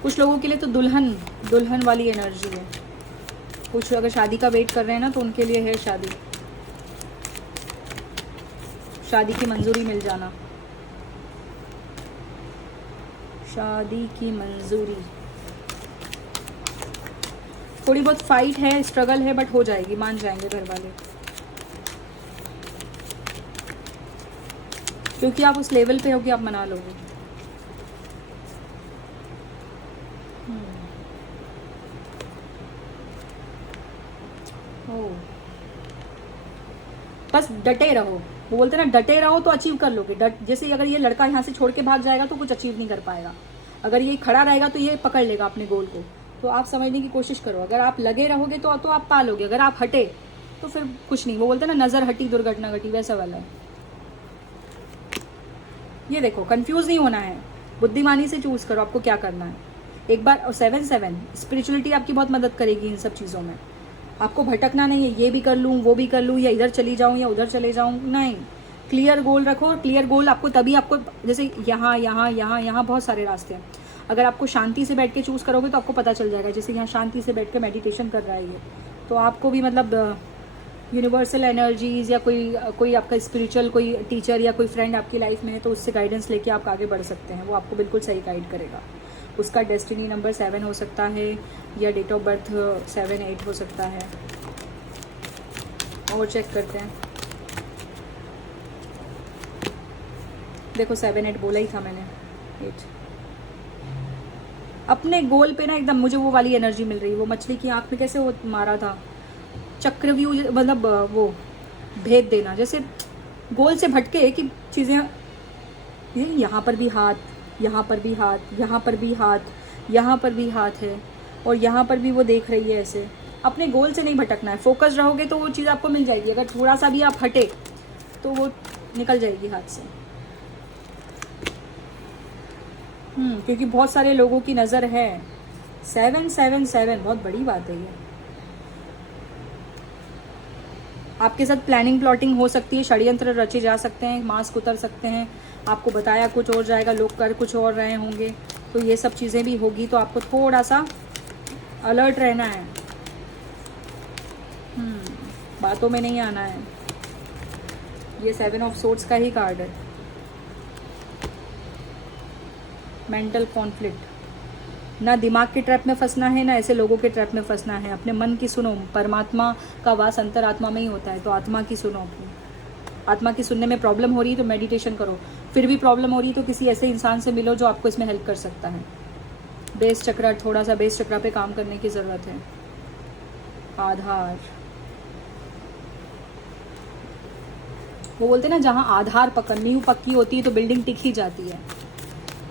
कुछ लोगों के लिए तो दुल्हन वाली एनर्जी है। कुछ अगर शादी का वेट कर रहे हैं ना, तो उनके लिए है शादी की मंजूरी मिल जाना, शादी की मंजूरी। थोड़ी बहुत फाइट है, स्ट्रगल है, बट हो जाएगी, मान जाएंगे घर वाले, क्योंकि आप उस लेवल पे हो कि आप मना लोगे। बस डटे रहो, वो बोलते हैं ना, डटे रहो तो अचीव कर लोगे। जैसे अगर ये लड़का यहाँ से छोड़ के भाग जाएगा तो कुछ अचीव नहीं कर पाएगा। अगर ये खड़ा रहेगा तो ये पकड़ लेगा अपने गोल को। तो आप समझने की कोशिश करो, अगर आप लगे रहोगे तो आप पा लोगे, अगर आप हटे तो फिर कुछ नहीं। वो बोलते हैं ना, नजर हटी दुर्घटना घटी, वैसा वाला है। ये देखो, कंफ्यूज नहीं होना है, बुद्धिमानी से चूज करो आपको क्या करना है। एक बार 7-7 स्पिरिचुअलिटी आपकी बहुत मदद करेगी इन सब चीज़ों में। आपको भटकना नहीं है, ये भी कर लूँ, वो भी कर लूँ, या इधर चली जाऊँ या उधर चले जाऊँ, नहीं। क्लियर गोल रखो, और क्लियर गोल आपको तभी आपको, जैसे यहाँ बहुत सारे रास्ते हैं। अगर आपको शांति से बैठ के चूज़ करोगे तो आपको पता चल जाएगा। जैसे यहाँ शांति से बैठ के मेडिटेशन कर रहा है ये, तो आपको भी मतलब यूनिवर्सल एनर्जीज़ या कोई आपका स्पिरिचुअल कोई टीचर या कोई फ्रेंड आपकी लाइफ में है, तो उससे गाइडेंस लेके आप आगे बढ़ सकते हैं। वो आपको बिल्कुल सही गाइड करेगा। उसका डेस्टिनी नंबर 7 हो सकता है, या डेट ऑफ बर्थ 7-8 हो सकता है। और चेक करते हैं। देखो 7-8 बोला ही था मैंने, 8। अपने गोल पे ना एकदम मुझे वो वाली एनर्जी मिल रही है। वो मछली की आंख में कैसे वो मारा था, चक्रव्यूह, मतलब वो भेद देना, जैसे गोल से भटके कि चीज़ें, यहाँ पर भी हाथ, यहाँ पर भी हाथ, यहाँ पर भी हाथ, यहाँ पर भी हाथ है, और यहाँ पर भी वो देख रही है। ऐसे अपने गोल से नहीं भटकना है, फोकस रहोगे तो वो चीज़ आपको मिल जाएगी। अगर थोड़ा सा भी आप हटे तो वो निकल जाएगी हाथ से। क्योंकि बहुत सारे लोगों की नज़र है 7-7-7, बहुत बड़ी बात है ये। आपके साथ प्लानिंग प्लॉटिंग हो सकती है, षड्यंत्र रचे जा सकते हैं, मास्क उतर सकते हैं, आपको बताया कुछ और जाएगा, लोग कर कुछ और रहे होंगे, तो ये सब चीज़ें भी होगी। तो आपको थोड़ा सा अलर्ट रहना है, बातों में नहीं आना है। ये 7 ऑफ सोर्ड्स का ही कार्ड है। मेंटल कॉन्फ्लिक्ट, ना दिमाग के ट्रैप में फंसना है, ना ऐसे लोगों के ट्रैप में फंसना है। अपने मन की सुनो, परमात्मा का वास अंतरात्मा में ही होता है, तो आत्मा की सुनो। अपनी आत्मा की सुनने में प्रॉब्लम हो रही है तो मेडिटेशन करो, फिर भी प्रॉब्लम हो रही है तो किसी ऐसे इंसान से मिलो जो आपको इसमें हेल्प कर सकता है। बेस चक्र, थोड़ा सा बेस चक्र पे काम करने की ज़रूरत है। आधार, वो बोलते हैं ना, जहाँ आधार पक्का, नींव पक्की होती है तो बिल्डिंग टिक ही जाती है।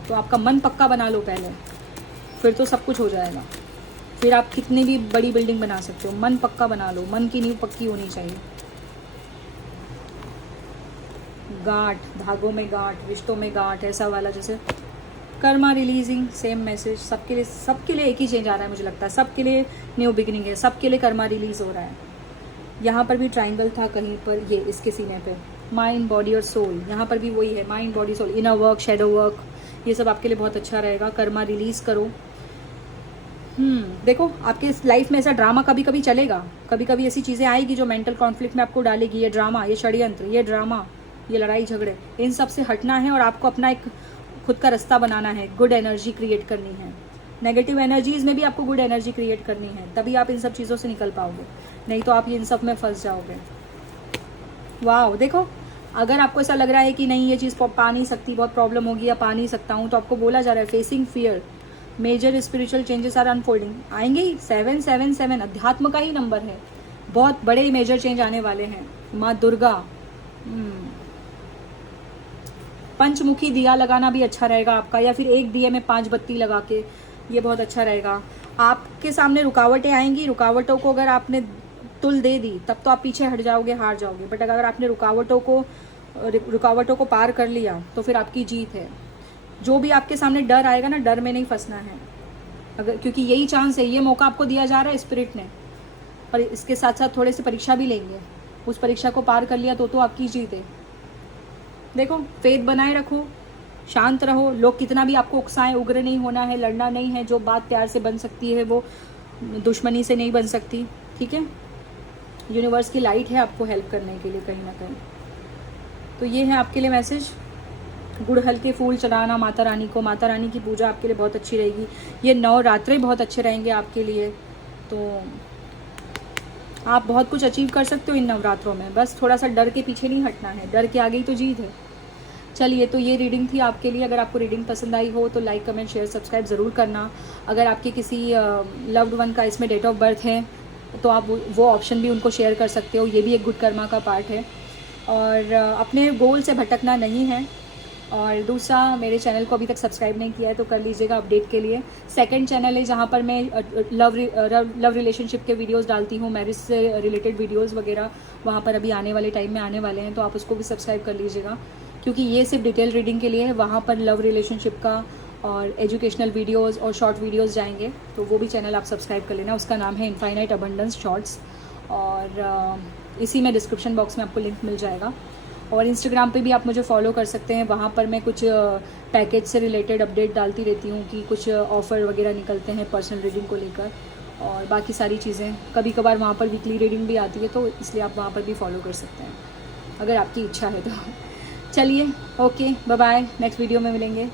तो आपका मन पक्का बना लो पहले, फिर तो सब कुछ हो जाएगा। फिर आप कितनी भी बड़ी बिल्डिंग बना सकते हो। मन पक्का बना लो, मन की नींव पक्की होनी चाहिए। गांठ, धागों में गांठ, रिश्तों में गांठ, ऐसा वाला जैसे कर्मा रिलीजिंग, सेम मैसेज सबके लिए एक ही चेंज आ रहा है मुझे लगता है। सबके लिए न्यू बिगिनिंग है, सबके लिए कर्मा रिलीज हो रहा है। यहाँ पर भी ट्राइंगल था कहीं पर, ये इसके सीने पे माइंड बॉडी और सोल, यहाँ पर भी वही है, mind body soul, inner work, shadow work, ये सब आपके लिए बहुत अच्छा रहेगा। कर्मा रिलीज करो। देखो आपके लाइफ में ऐसा ड्रामा कभी कभी चलेगा, कभी कभी ऐसी चीज़ें आएगी जो मेंटल कॉन्फ्लिक्ट में आपको डालेगी। ये ड्रामा, ये षड्यंत्र, ये ड्रामा, ये लड़ाई झगड़े, इन सब से हटना है और आपको अपना एक खुद का रास्ता बनाना है। गुड एनर्जी क्रिएट करनी है। नेगेटिव एनर्जीज में भी आपको गुड एनर्जी क्रिएट करनी है, तभी आप इन सब चीज़ों से निकल पाओगे, नहीं तो आप इन सब में फंस जाओगे। वाह, देखो अगर आपको ऐसा लग रहा है कि नहीं ये चीज़ पा नहीं सकती, बहुत प्रॉब्लम होगी या पा नहीं सकता हूँ, तो आपको बोला जा रहा है facing fear, major spiritual changes are unfolding. आएंगे ही, 777 अध्यात्म का ही नंबर है, बहुत बड़े मेजर चेंज आने वाले हैं। माँ दुर्गा, पंचमुखी दिया लगाना भी अच्छा रहेगा आपका, या फिर एक दिए में 5 बत्ती लगा के, ये बहुत अच्छा रहेगा। आपके सामने रुकावटें आएंगी, रुकावटों को अगर आपने तुल दे दी तब तो आप पीछे हट जाओगे, हार जाओगे। बट अगर आपने रुकावटों को पार कर लिया तो फिर आपकी जीत है। जो भी आपके सामने डर आएगा ना, डर में नहीं फंसना है, अगर, क्योंकि यही चांस है, ये मौका आपको दिया जा रहा है स्पिरिट ने। पर इसके साथ साथ थोड़े से परीक्षा भी लेंगे, उस परीक्षा को पार कर लिया तो आपकी जीत है। देखो फेथ बनाए रखो, शांत रहो, लोग कितना भी आपको उकसाएं, उग्र नहीं होना है, लड़ना नहीं है। जो बात प्यार से बन सकती है वो दुश्मनी से नहीं बन सकती, ठीक है। यूनिवर्स की लाइट है आपको हेल्प करने के लिए कहीं ना कहीं। तो ये है आपके लिए मैसेज। गुड़हल के फूल चढ़ाना माता रानी को, माता रानी की पूजा आपके लिए बहुत अच्छी रहेगी। ये नवरात्रे बहुत अच्छे रहेंगे आपके लिए, तो आप बहुत कुछ अचीव कर सकते हो इन नवरात्रों में। बस थोड़ा सा डर के पीछे नहीं हटना है, डर के आगे ही तो जीत है। चलिए, तो ये रीडिंग थी आपके लिए। अगर आपको रीडिंग पसंद आई हो तो लाइक, कमेंट, शेयर, सब्सक्राइब ज़रूर करना। अगर आपके किसी लव्ड वन का इसमें डेट ऑफ बर्थ है तो आप वो ऑप्शन भी उनको शेयर कर सकते हो, ये भी एक गुड कर्मा का पार्ट है। और अपने गोल से भटकना नहीं है। और दूसरा, मेरे चैनल को अभी तक सब्सक्राइब नहीं किया है तो कर लीजिएगा अपडेट के लिए। सेकंड चैनल है जहाँ पर मैं लव रिलेशनशिप के वीडियोस डालती हूँ, मैरिज से रिलेटेड वीडियोस वगैरह, वहाँ पर अभी आने वाले टाइम में आने वाले हैं, तो आप उसको भी सब्सक्राइब कर लीजिएगा, क्योंकि ये सिर्फ डिटेल रीडिंग के लिए है। वहाँ पर लव रिलेशनशिप का और एजुकेशनल वीडियोज़ और शॉर्ट वीडियोज़ जाएंगे, तो वो भी चैनल आप सब्सक्राइब कर लेना। उसका नाम है इनफाइनाइट अबंडेंस शॉर्ट्स, और इसी में डिस्क्रिप्शन बॉक्स में आपको लिंक मिल जाएगा। और इंस्टाग्राम पे भी आप मुझे फॉलो कर सकते हैं, वहाँ पर मैं कुछ पैकेज से रिलेटेड अपडेट डालती रहती हूँ कि कुछ ऑफ़र वगैरह निकलते हैं पर्सनल रीडिंग को लेकर, और बाकी सारी चीज़ें। कभी कभार वहाँ पर वीकली रीडिंग भी आती है, तो इसलिए आप वहाँ पर भी फॉलो कर सकते हैं अगर आपकी इच्छा है तो। चलिए, okay, bye bye, next video में मिलेंगे।